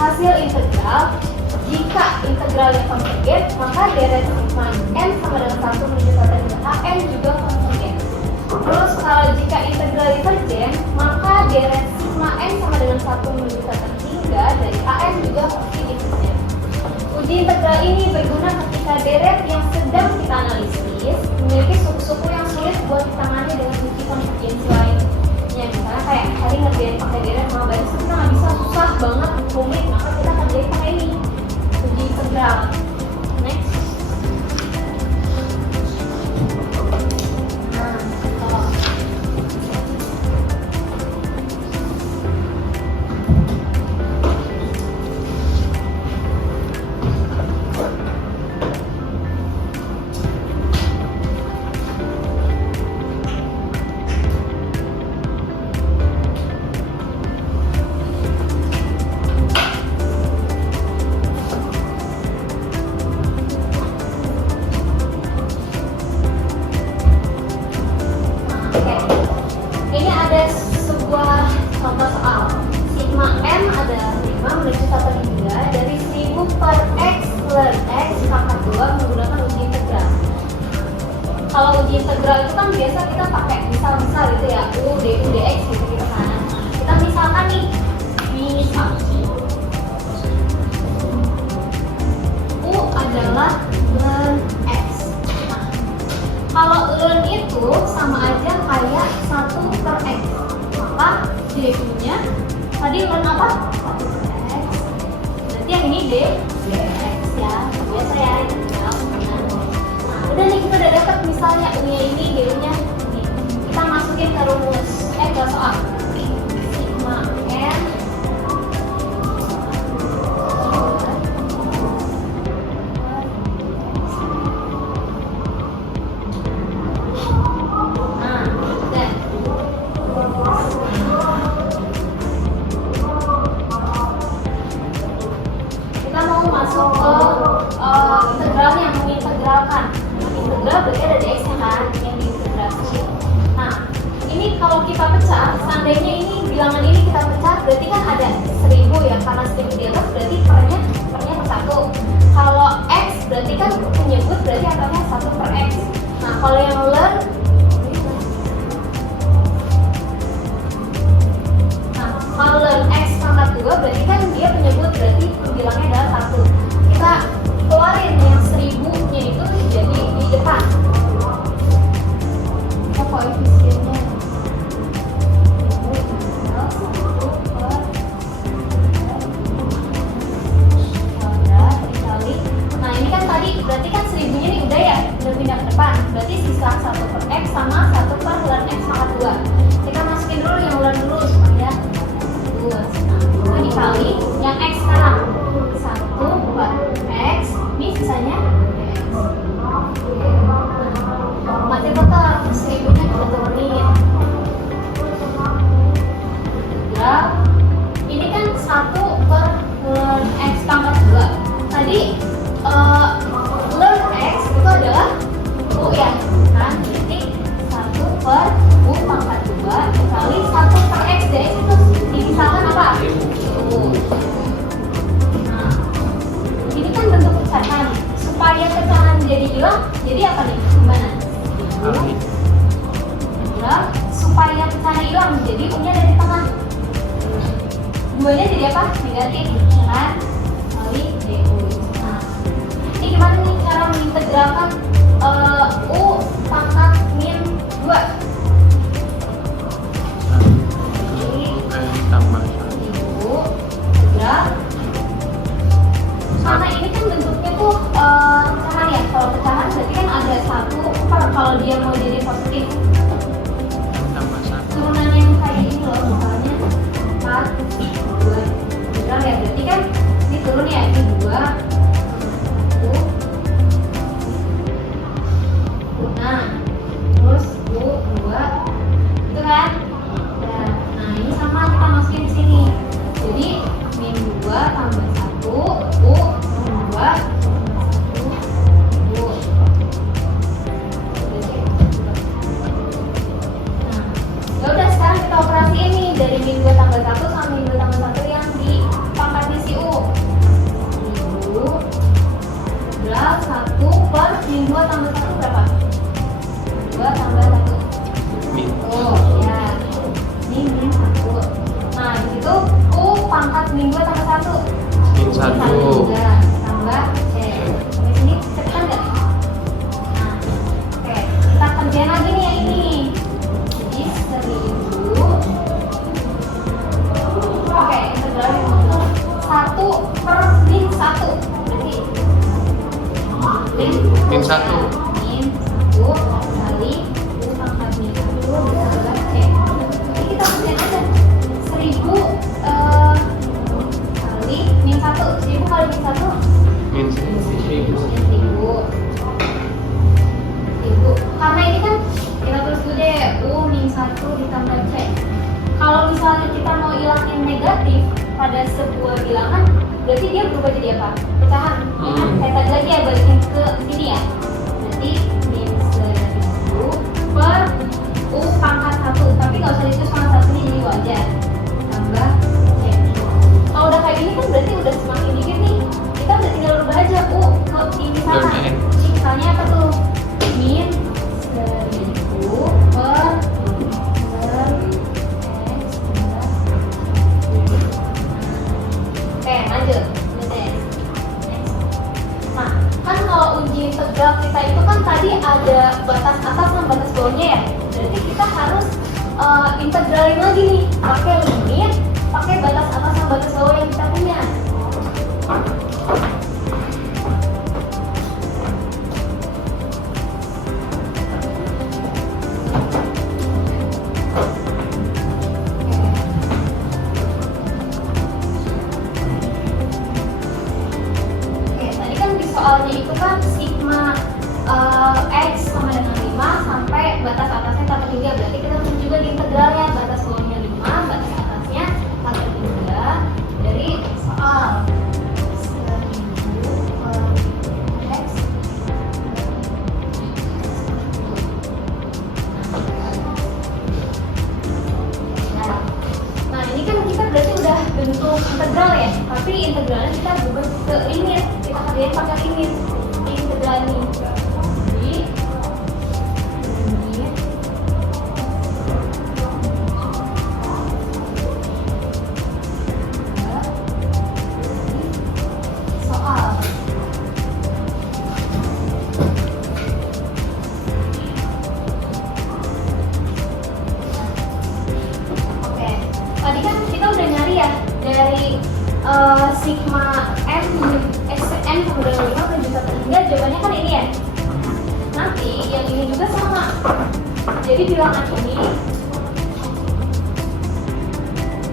hasil integral. Jika integralnya konvergen, maka deret sigma n sama dengan 1 menuju ke 3 an juga konvergen. Terus kalau jika integral divergen, maka deret sigma n sama dengan 1 menuju ke 3 dari an juga pasti divergen. Uji integral ini berguna ketika deret yang sedang kita analisis memiliki suku-suku yang sulit buat ditangani dengan uji konvergensi lainnya. Misalnya kayak tadi ngerjain pakai deret sama baris itu kita nggak bisa, susah banget, rumit, maka kita kerjain pakai ini, uji integral. Next. Kalau uji integral itu kan biasa kita pakai misal-misal gitu ya, u, du, dx gitu kan. Kita misalkan nih, misal u adalah ln x. Nah, kalau ln itu itu sama aja kayak 1/x. Maka D-nya tadi ln apa? 1/x. Berarti yang ini dx ya. Biasa ya. Nah, udah nih kita udah dapat misalnya U-nya ini, D-nya ini. Kita masukin ke rumus ke soal. Sigma n integralnya, mengintegralkan. Integral berarti ada dx-nya kan, yang diintegrasi. Nah, ini kalau kita pecah, seandainya ini bilangan ini kita pecah, berarti kan ada 1000 ya, karena 1000 di atas berarti pernya per 1. Kalau x berarti kan menyebut berarti angkanya 1/x. Nah, kalau yang ln kalau ln x pangkat 2 berarti kan dia menyebut berarti bilangnya adalah 1. Kita keluarin yang 1000-nya itu jadi di depan. Kita koefisiennya 1000 tinggal 1/kuadrat dikali. Nah, ini kan tadi berarti kan 1000-nya ini udah ya, udah pindah ke depan. Berarti sisa 1/x sama 1/ln x pangkat 2. Kita masukin dulu yang ln dulu supaya 2. Nah, ini kali yang x sekarang 1/x, ini sisanya dx. Mati total 1000-nya kita turunin. Integral ini kan 1/ln x pangkat 2. Tadi ln x itu adalah u ya kan, jadi 1/u pangkat 2 dikali 1/x. Dx itu dipisahkan apa? U. Nah, ini kan bentuk pecahan. Supaya pecahan jadi hilang, jadi apa nih? Gimana? Integral supaya pecahan hilang, jadi u-nya ada di tengah. 2-nya jadi apa? Negatif kan? Kali du. Nah, ini gimana nih cara mengintegralkan u pangkat min 2? Tambah integral. Karena ini kan bentuknya tuh pecahan ya. Kalau pecahan berarti kan ada 1/, kalau dia mau jadi positif. tambah 1. Turunan yang kayak ini loh, misalnya 4, 2 integral ya. Berarti kan ini turun ya, ini 2, 1. Nah, terus U 2, itu kan? Nah, ini sama kita masukin di sini. Jadi min 2 tambah 1 U min 2 tambah 1 U. Nah, ya udah sekarang kita operasiin nih dari min 2 tambah 1 sama min 2 tambah 1 yang di pangkat isi U. 1000 integral 1/min 2 tambah 1 berapa? 2 tambah 1. Min. Oh, ya. Ini min 1. Nah, di situ U pangkat min 2 tambah 1. Min 1. Tambah C. Sampai sini cepetan nggak? Nah, oke. Kita kerjain lagi nih yang ini. Jadi 1000. Oke, integralnya 1/min 1. Berarti Min 1. min 1 kali U pangkat min 1 ditambah C. Jadi kita kerjain aja 1000 kali min 1. 1000 kali min 1 Min 1000. Karena ini kan kita tulis dulu deh U min 1 ditambah C. Kalau misalnya kita mau hilangin negatif pada sebuah bilangan, berarti dia berubah jadi apa? Pecahan. Kayak tadi lagi ya, balikin ke sini ya. Berarti min 1000 per U pangkat 1. Tapi nggak usah ditulis pangkat 1 nya, jadi U aja. Tambah C. Kalau udah kayak gini kan berarti udah semakin dikit nih. Kita udah tinggal rubah aja U ke dimisalkan. Ln. Misalnya apa tuh? Min 1000 per Oke, lanjut. Nah, kan kalau uji integral kita itu kan tadi ada batas atas sama batas bawahnya ya. Berarti kita harus integralin lagi nih, pakai limit, pakai batas atas sama batas bawah yang kita punya. Soalnya itu kan sigma x sama dengan 5 sampai batas atasnya 1/3, berarti kita harus juga di integralnya, batas bawahnya 5, batas atasnya 1/3 dari soal 1000 x. Nah ini kan kita berarti udah bentuk integral ya, tapi integralnya kita bukan ke limit, kita kerjain pakai limit integral nih. Jadi limit soal. Oke, tadi kan kita udah nyari ya dari sigma m n sama dengan 5 kan bisa terhingga, jawabannya kan ini ya. Nanti yang ini juga sama, jadi bilangan ini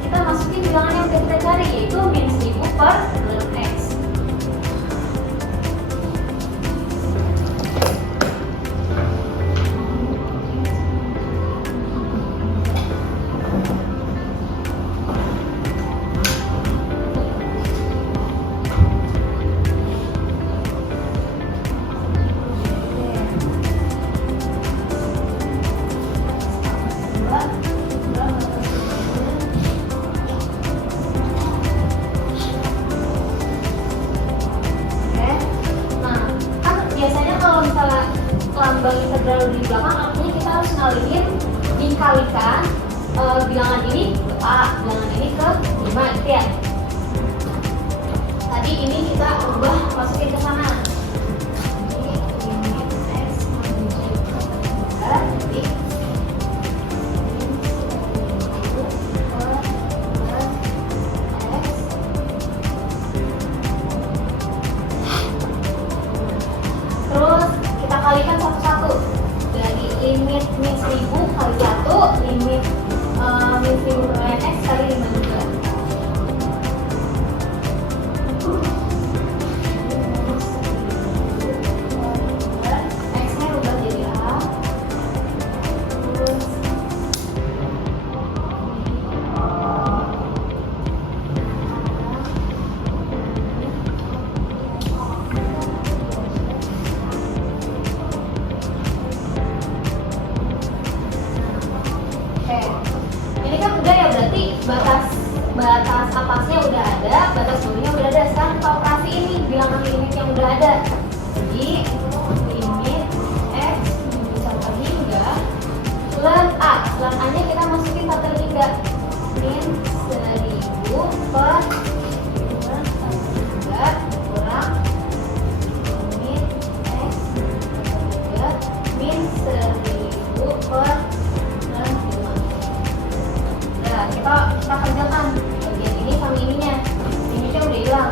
kita masukin bilangan yang kita cari, yaitu min 1000 per bulan x. Lambang integral di belakang artinya kita harus ngalihin dikalikan bilangan ini ke A, bilangan ini ke 5 gitu ya. Tadi ini kita ubah masukin ke sana. Ini limit x menuju ke 3, jadi terus kita kalikan satu-satu. Jadi limit min 1000 kali 1, limit min 1000 per x kali 5 juga. X-nya ubah jadi A. Terus ini kan udah ya, berarti batas atasnya udah ada, batas bawahnya udah ada. Sekarang kita operasi ini bilangan limit yang udah ada. Jadi limit x sampai hingga ln a, ln a nya kita masukin 1/3 min 1000 per 1/3 kurang limit x 1/3 min 1000 per kita kerjakan bagian ini sama ininya. Limitnya udah hilang.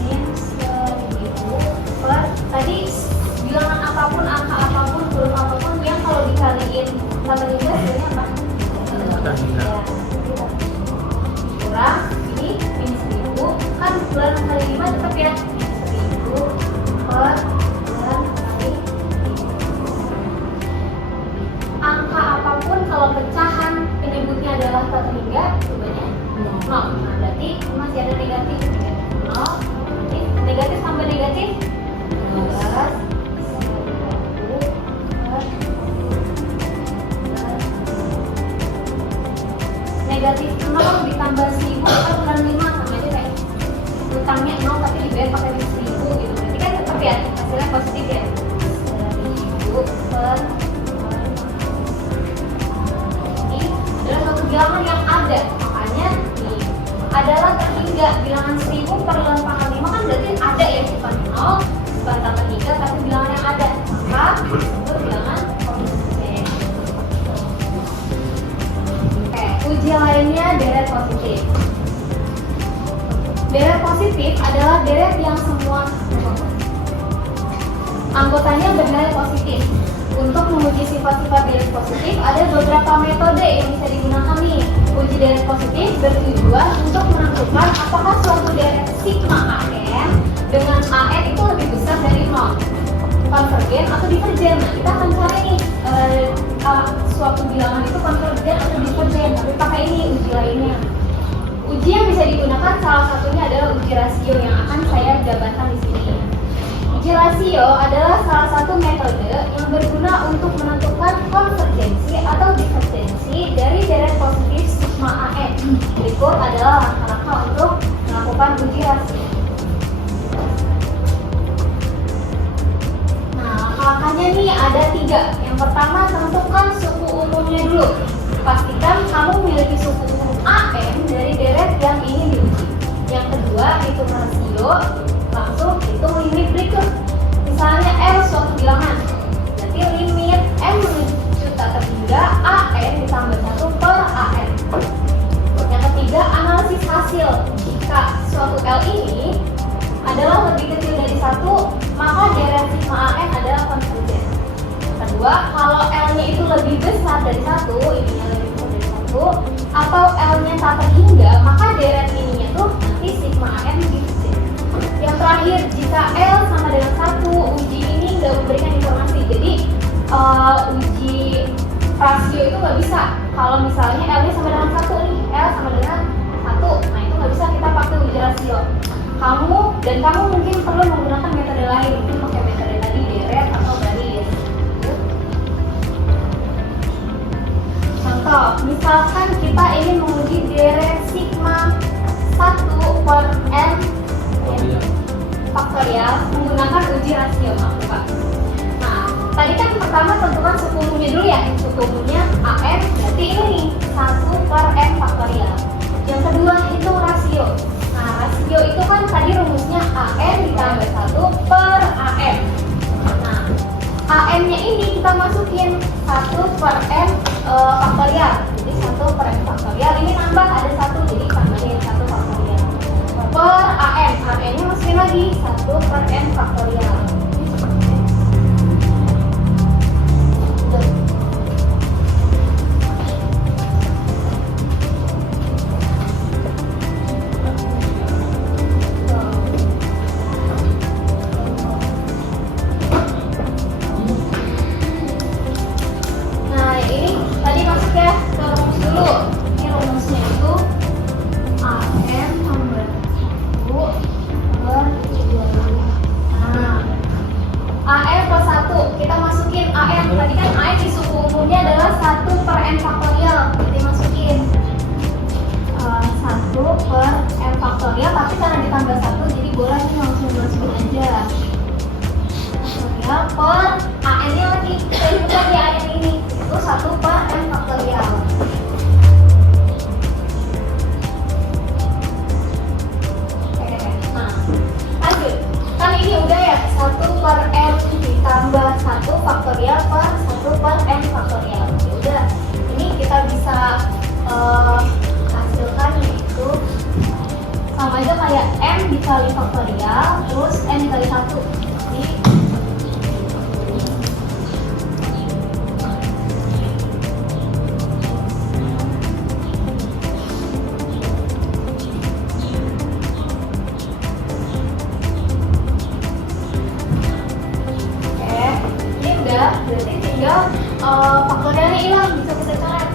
Min 1000 per tadi bilangan apapun, angka apapun, huruf apapun yang kalau dikaliin 1/3 hasilnya apa? Ya, kurang ini min 1000 kan bulan kali 5 tetap ya 1000 per bulan kali 5. Angka apapun kalau pecahan penyebutnya adalah 1/3, combanya 0. Nah berarti masih ada negatif 0, negatif tambah negatif 12 negatif 0 ditambah 1000 kan bulan 5 sama aja kayak utangnya 0 tapi dibayar pakai 1000 gitu. Berarti kan tetap ya hasilnya positif ya. 1000 per adalah suatu bilangan yang ada, makanya nih adalah terhingga. Bilangan 1000 per 5 kan berarti ada ya, bukan 0 bukan tambah positif. Deret positif adalah deret yang semua anggotanya bernilai positif. Untuk menguji sifat-sifat deret positif, ada beberapa metode yang bisa digunakan nih. Uji deret positif bertujuan untuk menentukan apakah suatu deret sigma AN dengan AN itu lebih besar dari 0, konvergen atau divergen. Nah, kita akan cari nih suatu bilangan itu konvergen atau divergen, tapi pakai ini uji lainnya. Uji yang bisa digunakan salah satunya adalah uji rasio yang akan saya jabarkan di sini. Uji rasio adalah salah satu metode yang berguna untuk menentukan konvergensi atau divergensi dari deret positif sigma AN. Berikut adalah langkah-langkah untuk melakukan uji rasio. Nah, langkah-langkahnya nih ada 3. Yang pertama, tentukan suku umumnya dulu. Pastikan kamu memiliki suku umum AN dari deret yang ingin diuji. Yang kedua, hitung rasio. Langsung hitung limit berikut. Misalnya L suatu bilangan, berarti limit M menuju tak terhingga AN ditambah 1 per AN. Yang ketiga, analisis hasil. Jika suatu L ini adalah lebih kecil dari 1, maka deret sigma AN adalah konvergen. Kedua, kalau L-nya itu lebih besar dari 1, ininya lebih besar dari 1, atau L-nya tak terhingga, maka deret ininya tuh nanti sigma AN divergen. Yang terakhir, jika L sama dengan 1, uji ini nggak memberikan informasi. Jadi uji rasio itu nggak bisa. Kalau misalnya L-nya sama dengan 1 nih, L sama dengan 1, nah itu nggak bisa kita pakai uji rasio. Kamu mungkin perlu menggunakan metode lain, mungkin pakai metode tadi deret atau baris. Contoh, misalkan kita ingin menguji deret sigma 1 per N faktorial menggunakan uji rasio. Nah, tadi kan pertama tentukan suku umumnya dulu ya. Suku umumnya AN, berarti ini nih 1 per N faktorial. Yang kedua itu rasio. Nah, rasio itu kan tadi rumusnya AN ditambah 1 per AN. Nah, AN-nya ini kita masukin 1 per N faktorial. Jadi 1 per N faktorial ini nambah ada 1, jadi tambahin 1 faktorial. Per AN, AN-nya masukin lagi 1 per N faktorial. Nah, ini tadi masuknya ke rumus dulu. Ini rumusnya itu AN tambah 1 per 2. Nah, AN plus 1 kita masukin AN. Tadi kan AN di suku umumnya adalah 1 per N faktorial. Kita masukin 1 per N faktorial, tapi karena ditambah 1 jadi boleh nih langsung masukin aja. Faktorial per AN-nya lagi. Kita ingat di AN ini itu 1 per N faktorial. Nah, lanjut. Kan ini udah ya 1 per N ditambah 1 faktorial per 1 per N faktorial. Ya udah, ini kita bisa hasilkan yaitu sama aja kayak M dikali faktorial terus N dikali 1. Jadi berarti tinggal faktorialnya hilang, bisa kita coret.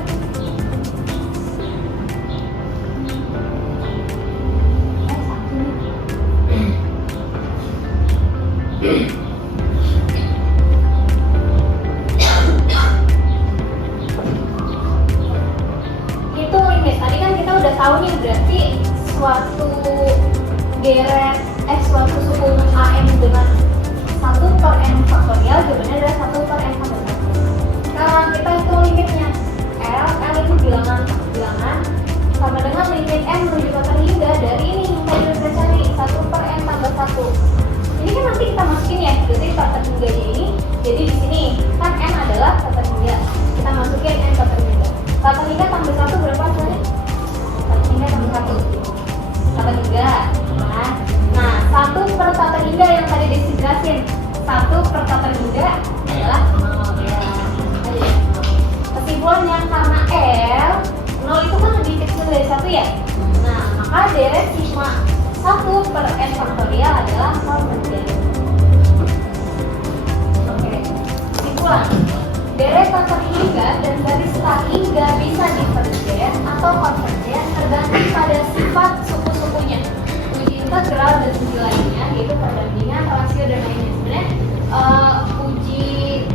Itu limit. Tadi kan kita udah tahu nih, berarti suatu suatu suku umum AN dengan 1 per N faktorial jawabannya adalah 1 per N tambah 1. Sekarang kita hitung limitnya. L itu bilangan sama dengan limit M menuju ke terhingga dari ini yang tadi udah cari 1 per N tambah 1. Ini kan nanti kita masukin ya, berarti per terhingganya ini. Jadi di sini kan N adalah per terhingga. Kita masukin N per terhingga. Per terhingga tambah 1 berapa hasilnya? Per terhingga jelasin. 1 per tak terhingga adalah 0 ya. Kesimpulannya karena L 0 itu kan lebih kecil dari 1 ya. Nah, maka deret sigma 1 per n faktorial adalah 0 per n. Oke. Kesimpulan. Deret tak terhingga dan garis tak hingga bisa divergen atau konvergen tergantung pada sifat suku-sukunya. Uji integral dan uji lainnya yaitu perbandingan, rasio dan lainnya. Sebenarnya uji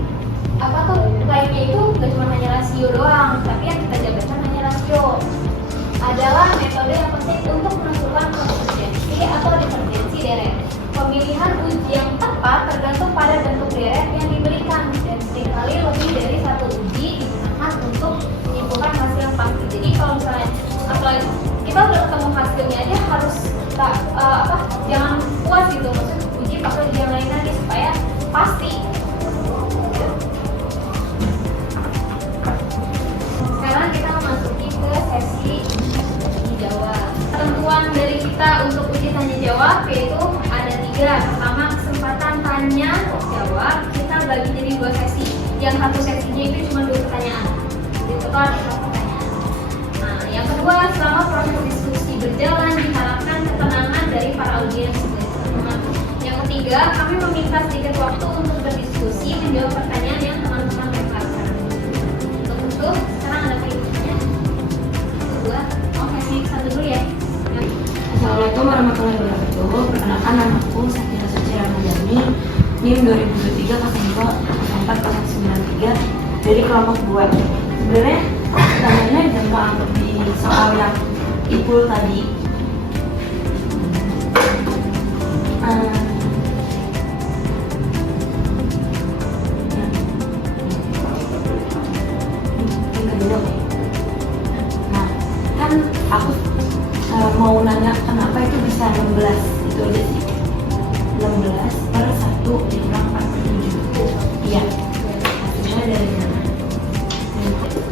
apa tuh lainnya itu gak cuma hanya rasio doang, tapi yang kita jabarkan hanya rasio. Adalah metode yang penting untuk menentukan konvergensi atau divergensi deret. Pemilihan uji yang tepat tergantung pada bentuk deret yang diberikan dan seringkali lebih dari satu uji digunakan untuk menyimpulkan hasil yang pasti. Jadi kalau misalnya apalagi kita udah ketemu hasilnya aja harus jangan puas gitu, maksudnya uji pakai uji yang lain lagi supaya pasti. Sekarang kita memasuki ke sesi jawab. Ketentuan dari kita untuk uji tanya jawab yaitu ada 3. Pertama, kesempatan tanya jawab kita bagi jadi 2 sesi. Yang satu sesinya itu cuma 2 pertanyaan. Jadi total ada 4 pertanyaan. Nah, yang kedua, selama proses diskusi berjalan diharapkan ketenangan dari para audiens. Yang ketiga, kami meminta sedikit waktu untuk berdiskusi menjawab pertanyaan yang teman-teman lemparkan. Untuk itu, sekarang ada pertanyaannya. Kedua, sesi 1 dulu ya. Assalamualaikum warahmatullahi wabarakatuh. Perkenalkan, namaku Sakira Suci Ramadhani, NIM 2023-02-04-093 dari kelompok 2. Sebenarnya pertanyaannya gampang di soal yang ipul tadi. Nah, kan aku mau nanya kenapa itu bisa 16, itu aja sih. 16 per 1 dikurang 47. Iya, hasilnya dari mana?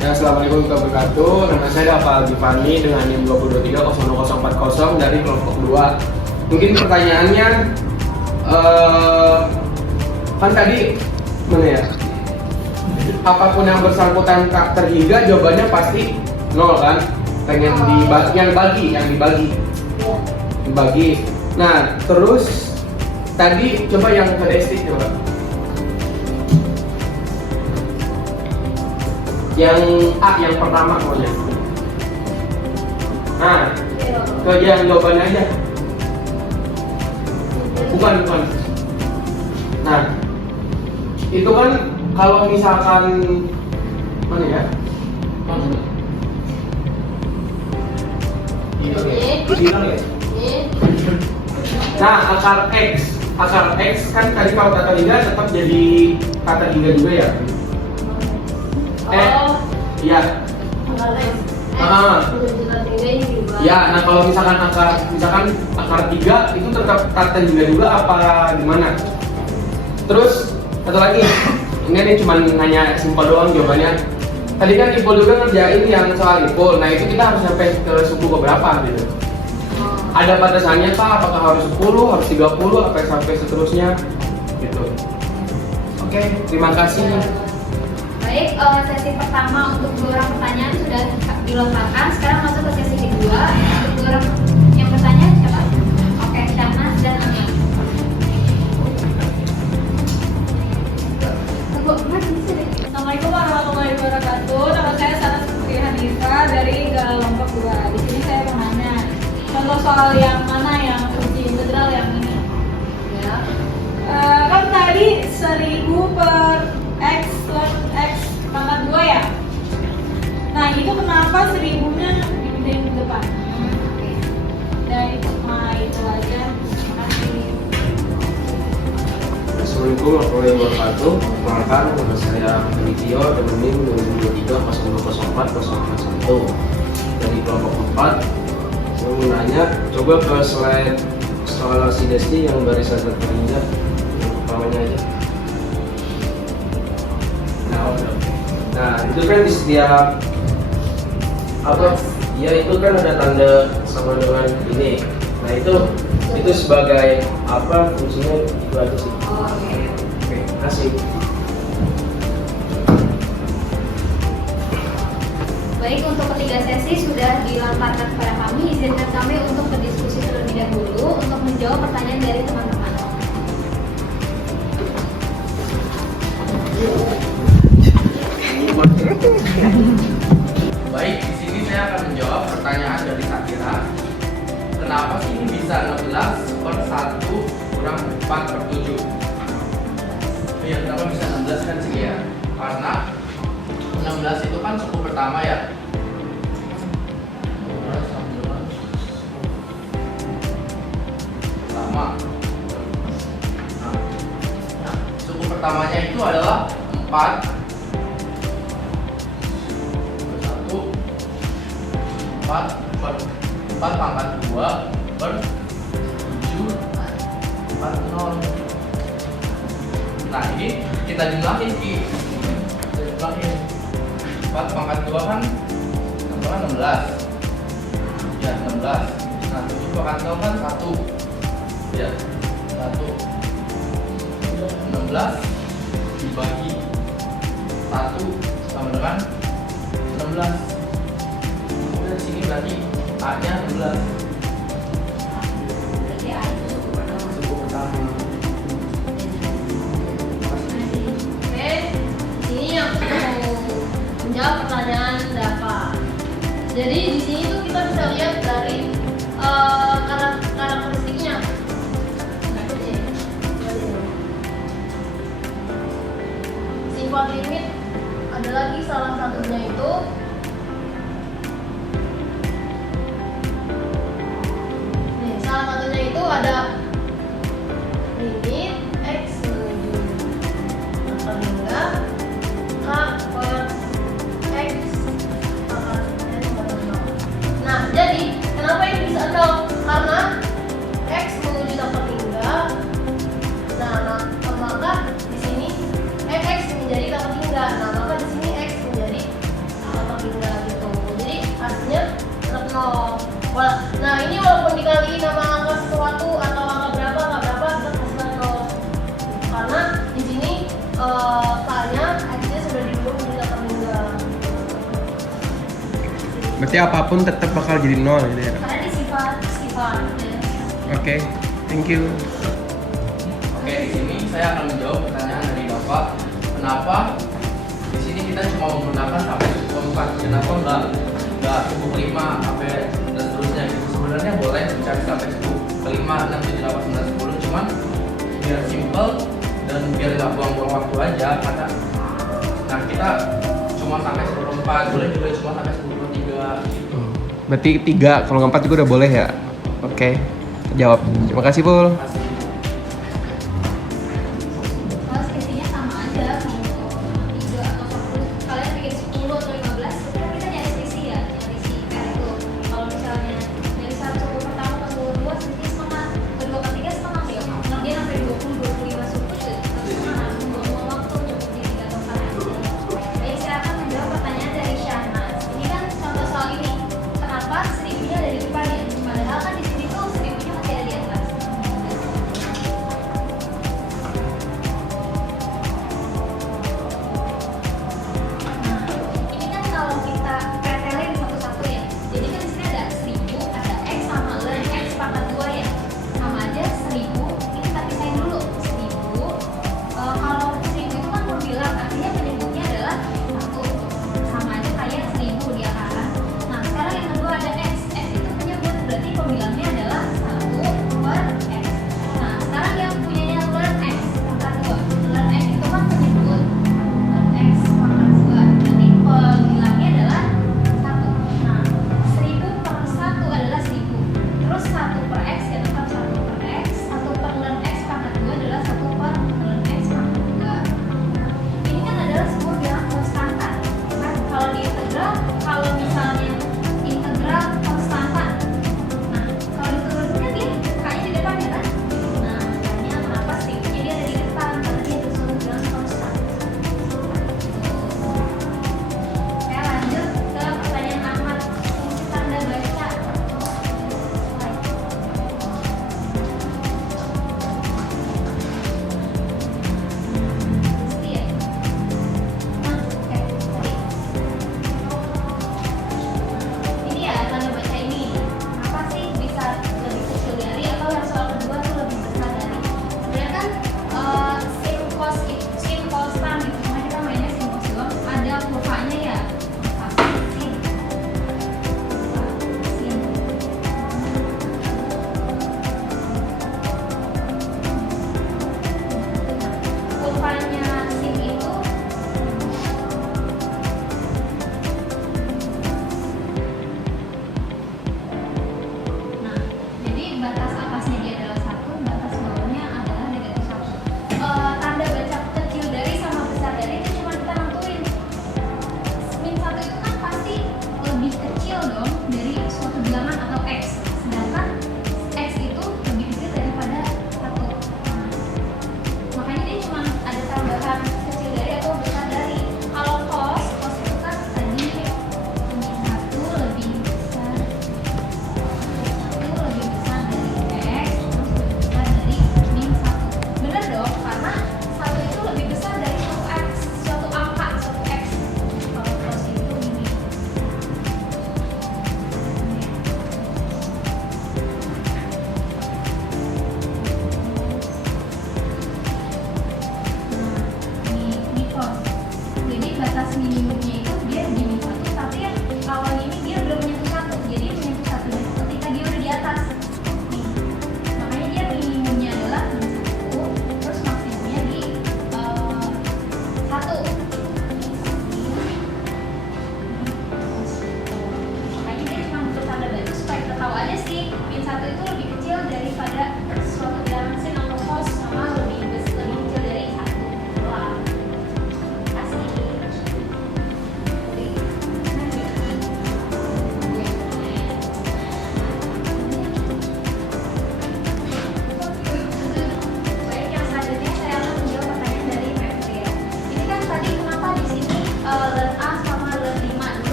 Ya, assalamualaikum warahmatullahi wabarakatuh. Nama saya Dafal Gifani dengan NIM 2023-02040 dari kelompok 2. Mungkin pertanyaannya kan tadi mana ya? Apapun yang bersangkutan tak terhingga jawabannya pasti 0 kan? Pengen dibagi. Nah, terus tadi coba yang kedestik coba. Yang A yang pertama pokoknya. Nah, ke yang jawabannya aja. Bukan. Nah, itu kan kalau misalkan mana ya? Bilang ya. Nah, akar X kan tadi kalau kata hingga tetap jadi kata hingga juga ya. Iya. Ya, nah kalau misalkan akar 3 itu tetap kata hingga juga apa gimana? Terus satu lagi, ini cuma hanya simpel doang jawabannya. Tadi kan Ipul juga ngerjain yang soal Ipul, nah itu kita harus sampai ke suku keberapa gitu. Ada batasannya Pak, apakah harus 10, harus 30, apa sampai seterusnya gitu. Oke, terima kasih. Baik, sesi pertama untuk 2 orang pertanyaan sudah dilontarkan. Sekarang masuk ke sesi kedua. Untuk 2 orang yang bertanya siapa? Oke, Syahnas dan Amel. Assalamualaikum warahmatullahi wabarakatuh. Nama saya Syahnas Putri Hanifah dari kelompok 2. Di sini saya mau nanya contoh soal yang mana yang uji integral yang ini. Ya. Kan tadi 1000 per X plus X pangkat 2 ya. Nah itu kenapa 1000-nya dipindahin ke depan? Dan itu aja. Terima kasih. Assalamualaikum warahmatullahi wabarakatuh. Perkenalkan, nama saya Felitio dengan NIM 2023-004-041 dari kelompok 4. Saya mau nanya, coba ke slide soal si Desti yang barisan terhingga yang pertamanya aja. Nah, itu kan di setiap ya itu kan ada tanda sama dengan ini. Nah itu sebagai apa fungsinya, itu aja sih. Oh, oke. Oke, kasih. Baik, untuk ketiga sesi sudah dilemparkan kepada kami. Izinkan kami untuk berdiskusi terlebih dahulu untuk menjawab pertanyaan dari teman-teman. Baik, di sini saya akan menjawab pertanyaan dari Sakira. Kenapa sih ini bisa 16 per 1 kurang 4 per 7? Iya, kenapa bisa 16 kan sih ya? Karena 16 itu kan suku pertama ya. Pertama. Nah, suku pertamanya itu adalah 4 4 pangkat 2 per 7 40. Nah ini kita jumlahin Ki. Kita jumlahin 4 pangkat 2 kan 16. Ya 16. Nah 7 pangkat 0 kan 1. Ya 1. 16 dibagi 1 sama dengan 16. Di sini berarti A-nya 16. Berarti A itu suku pertama. Suku pertama. Oke, di sini aku mau menjawab pertanyaan Dava. Jadi di sini tuh kita bisa lihat dari karakteristiknya. Sifat limit ada lagi salah satunya itu salah satunya itu ada limit x menuju hingga k per x akan n pada 0. Nah, jadi kenapa ini bisa 0? Karena x menuju dapat hingga. Nah, maka di sini x menjadi dapat hingga. Nah, maka di sini x menjadi dapat hingga gitu. Jadi hasilnya tetap 0. Nah ini walaupun dikali nama angka sesuatu atau angka berapa tetap hasilnya 0. Karena di sini k-nya x-nya sudah diubah menjadi dapat hingga. Berarti apapun tetap bakal jadi 0 gitu ya. Karena di sifat. Oke, thank you. Oke, di sini saya akan menjawab pertanyaan dari Bapak. Kenapa di sini kita cuma menggunakan sampai suku 4? Kenapa enggak suku 5 sampai dan seterusnya gitu? Sebenarnya boleh mencari sampai suku 5, 6, 7, 8, 9, 10, cuman biar simple dan biar nggak buang-buang waktu aja. Karena nah kita cuma sampai suku 4, boleh juga cuma sampai suku 3 gitu. Berarti 3, kalau 4 juga udah boleh ya? Oke, jawab. Terima kasih, Pul. Masih Kalau sesinya sama aja, mau 3 atau 10, kalian bikin 10 atau 15, kita nyari sesi ya, nyari si PR itu. Kalau misalnya dari satu suku pertama ke suku kedua, sesi setengah, kedua ketiga setengah ya. Nah, dia sampai 20-25 suku, setengah, buang waktu cukup di 3 atau 4. Baik, saya akan menjawab pertanyaan dari Syahnas. Ini kan contoh soal ini, kenapa seribunya ada di depan ya? Padahal kan di sini tuh seribunya masih ada di atas.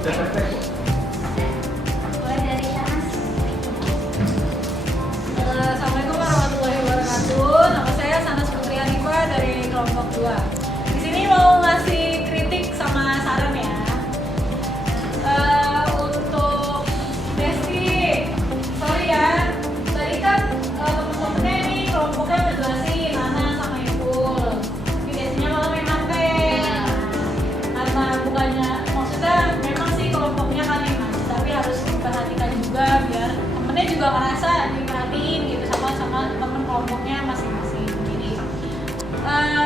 Mulai dari Shanas. Assalamualaikum warahmatullahi wabarakatuh. Nama saya Shanas Putri Hanifa dari kelompok 2. Di sini mau ngasih kritik sama saran ya. Untuk Desti, sorry ya. Tadi kan temen-temennya ini kelompoknya ngejelasin Nana sama Ipul. Tapi Destinya malah main HP. Karena bukannya, maksudnya memang sih kelompoknya kan enak, tapi harus diperhatikan juga biar temennya juga ngerasa diperhatiin gitu sama temen kelompoknya masing-masing. Jadi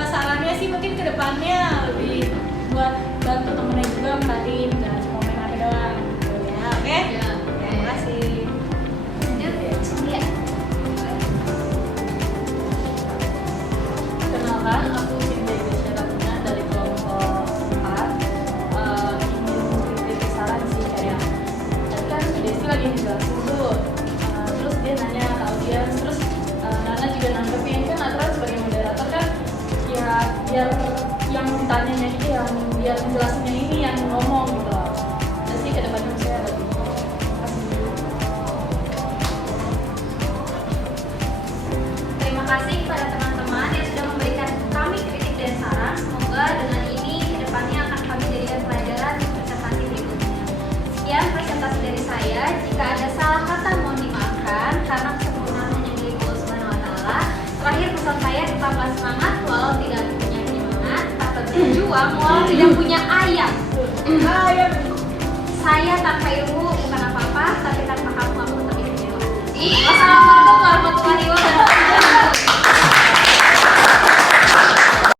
sarannya sih mungkin kedepannya lebih buat bantu temennya juga merhatiin, jangan cuma main HP doang gitu ya. Oke? Terima kasih. Lanjut ya, Surya. Kenalkan, aku Cindy Desyaratnya dari kelompok 4. Ingin kritik saran sih kayak tadi kan Desi lagi ngejelasin tuh, terus dia nanya ke audiens, terus Nana juga nanggepin kan aturan sebagai moderator kan ya biar yang ditanyanya itu yang biar menjelasinnya ini yang ngomong gitu. Jadi kedepannya saya lebih kasih dulu. Terima kasih kepada teman-teman yang sudah memberikan kami kritik dan saran. Semoga dengan ini kedepannya akan kami jadikan pelajaran di presentasi berikutnya. Sekian presentasi dari saya. Jika ada salah kata mohon dimaafkan karena kesempurnaan hanya milik Allah Subhanahu wa Ta'ala. Terakhir pesan saya, tetaplah semangat walau tidak punya penyemangat, tetap berjuang walau tidak punya ayam. Saya tanpa ilmu bukan apa-apa, tapi tanpa kamu aku tetap istimewa. Wassalamualaikum warahmatullahi wabarakatuh.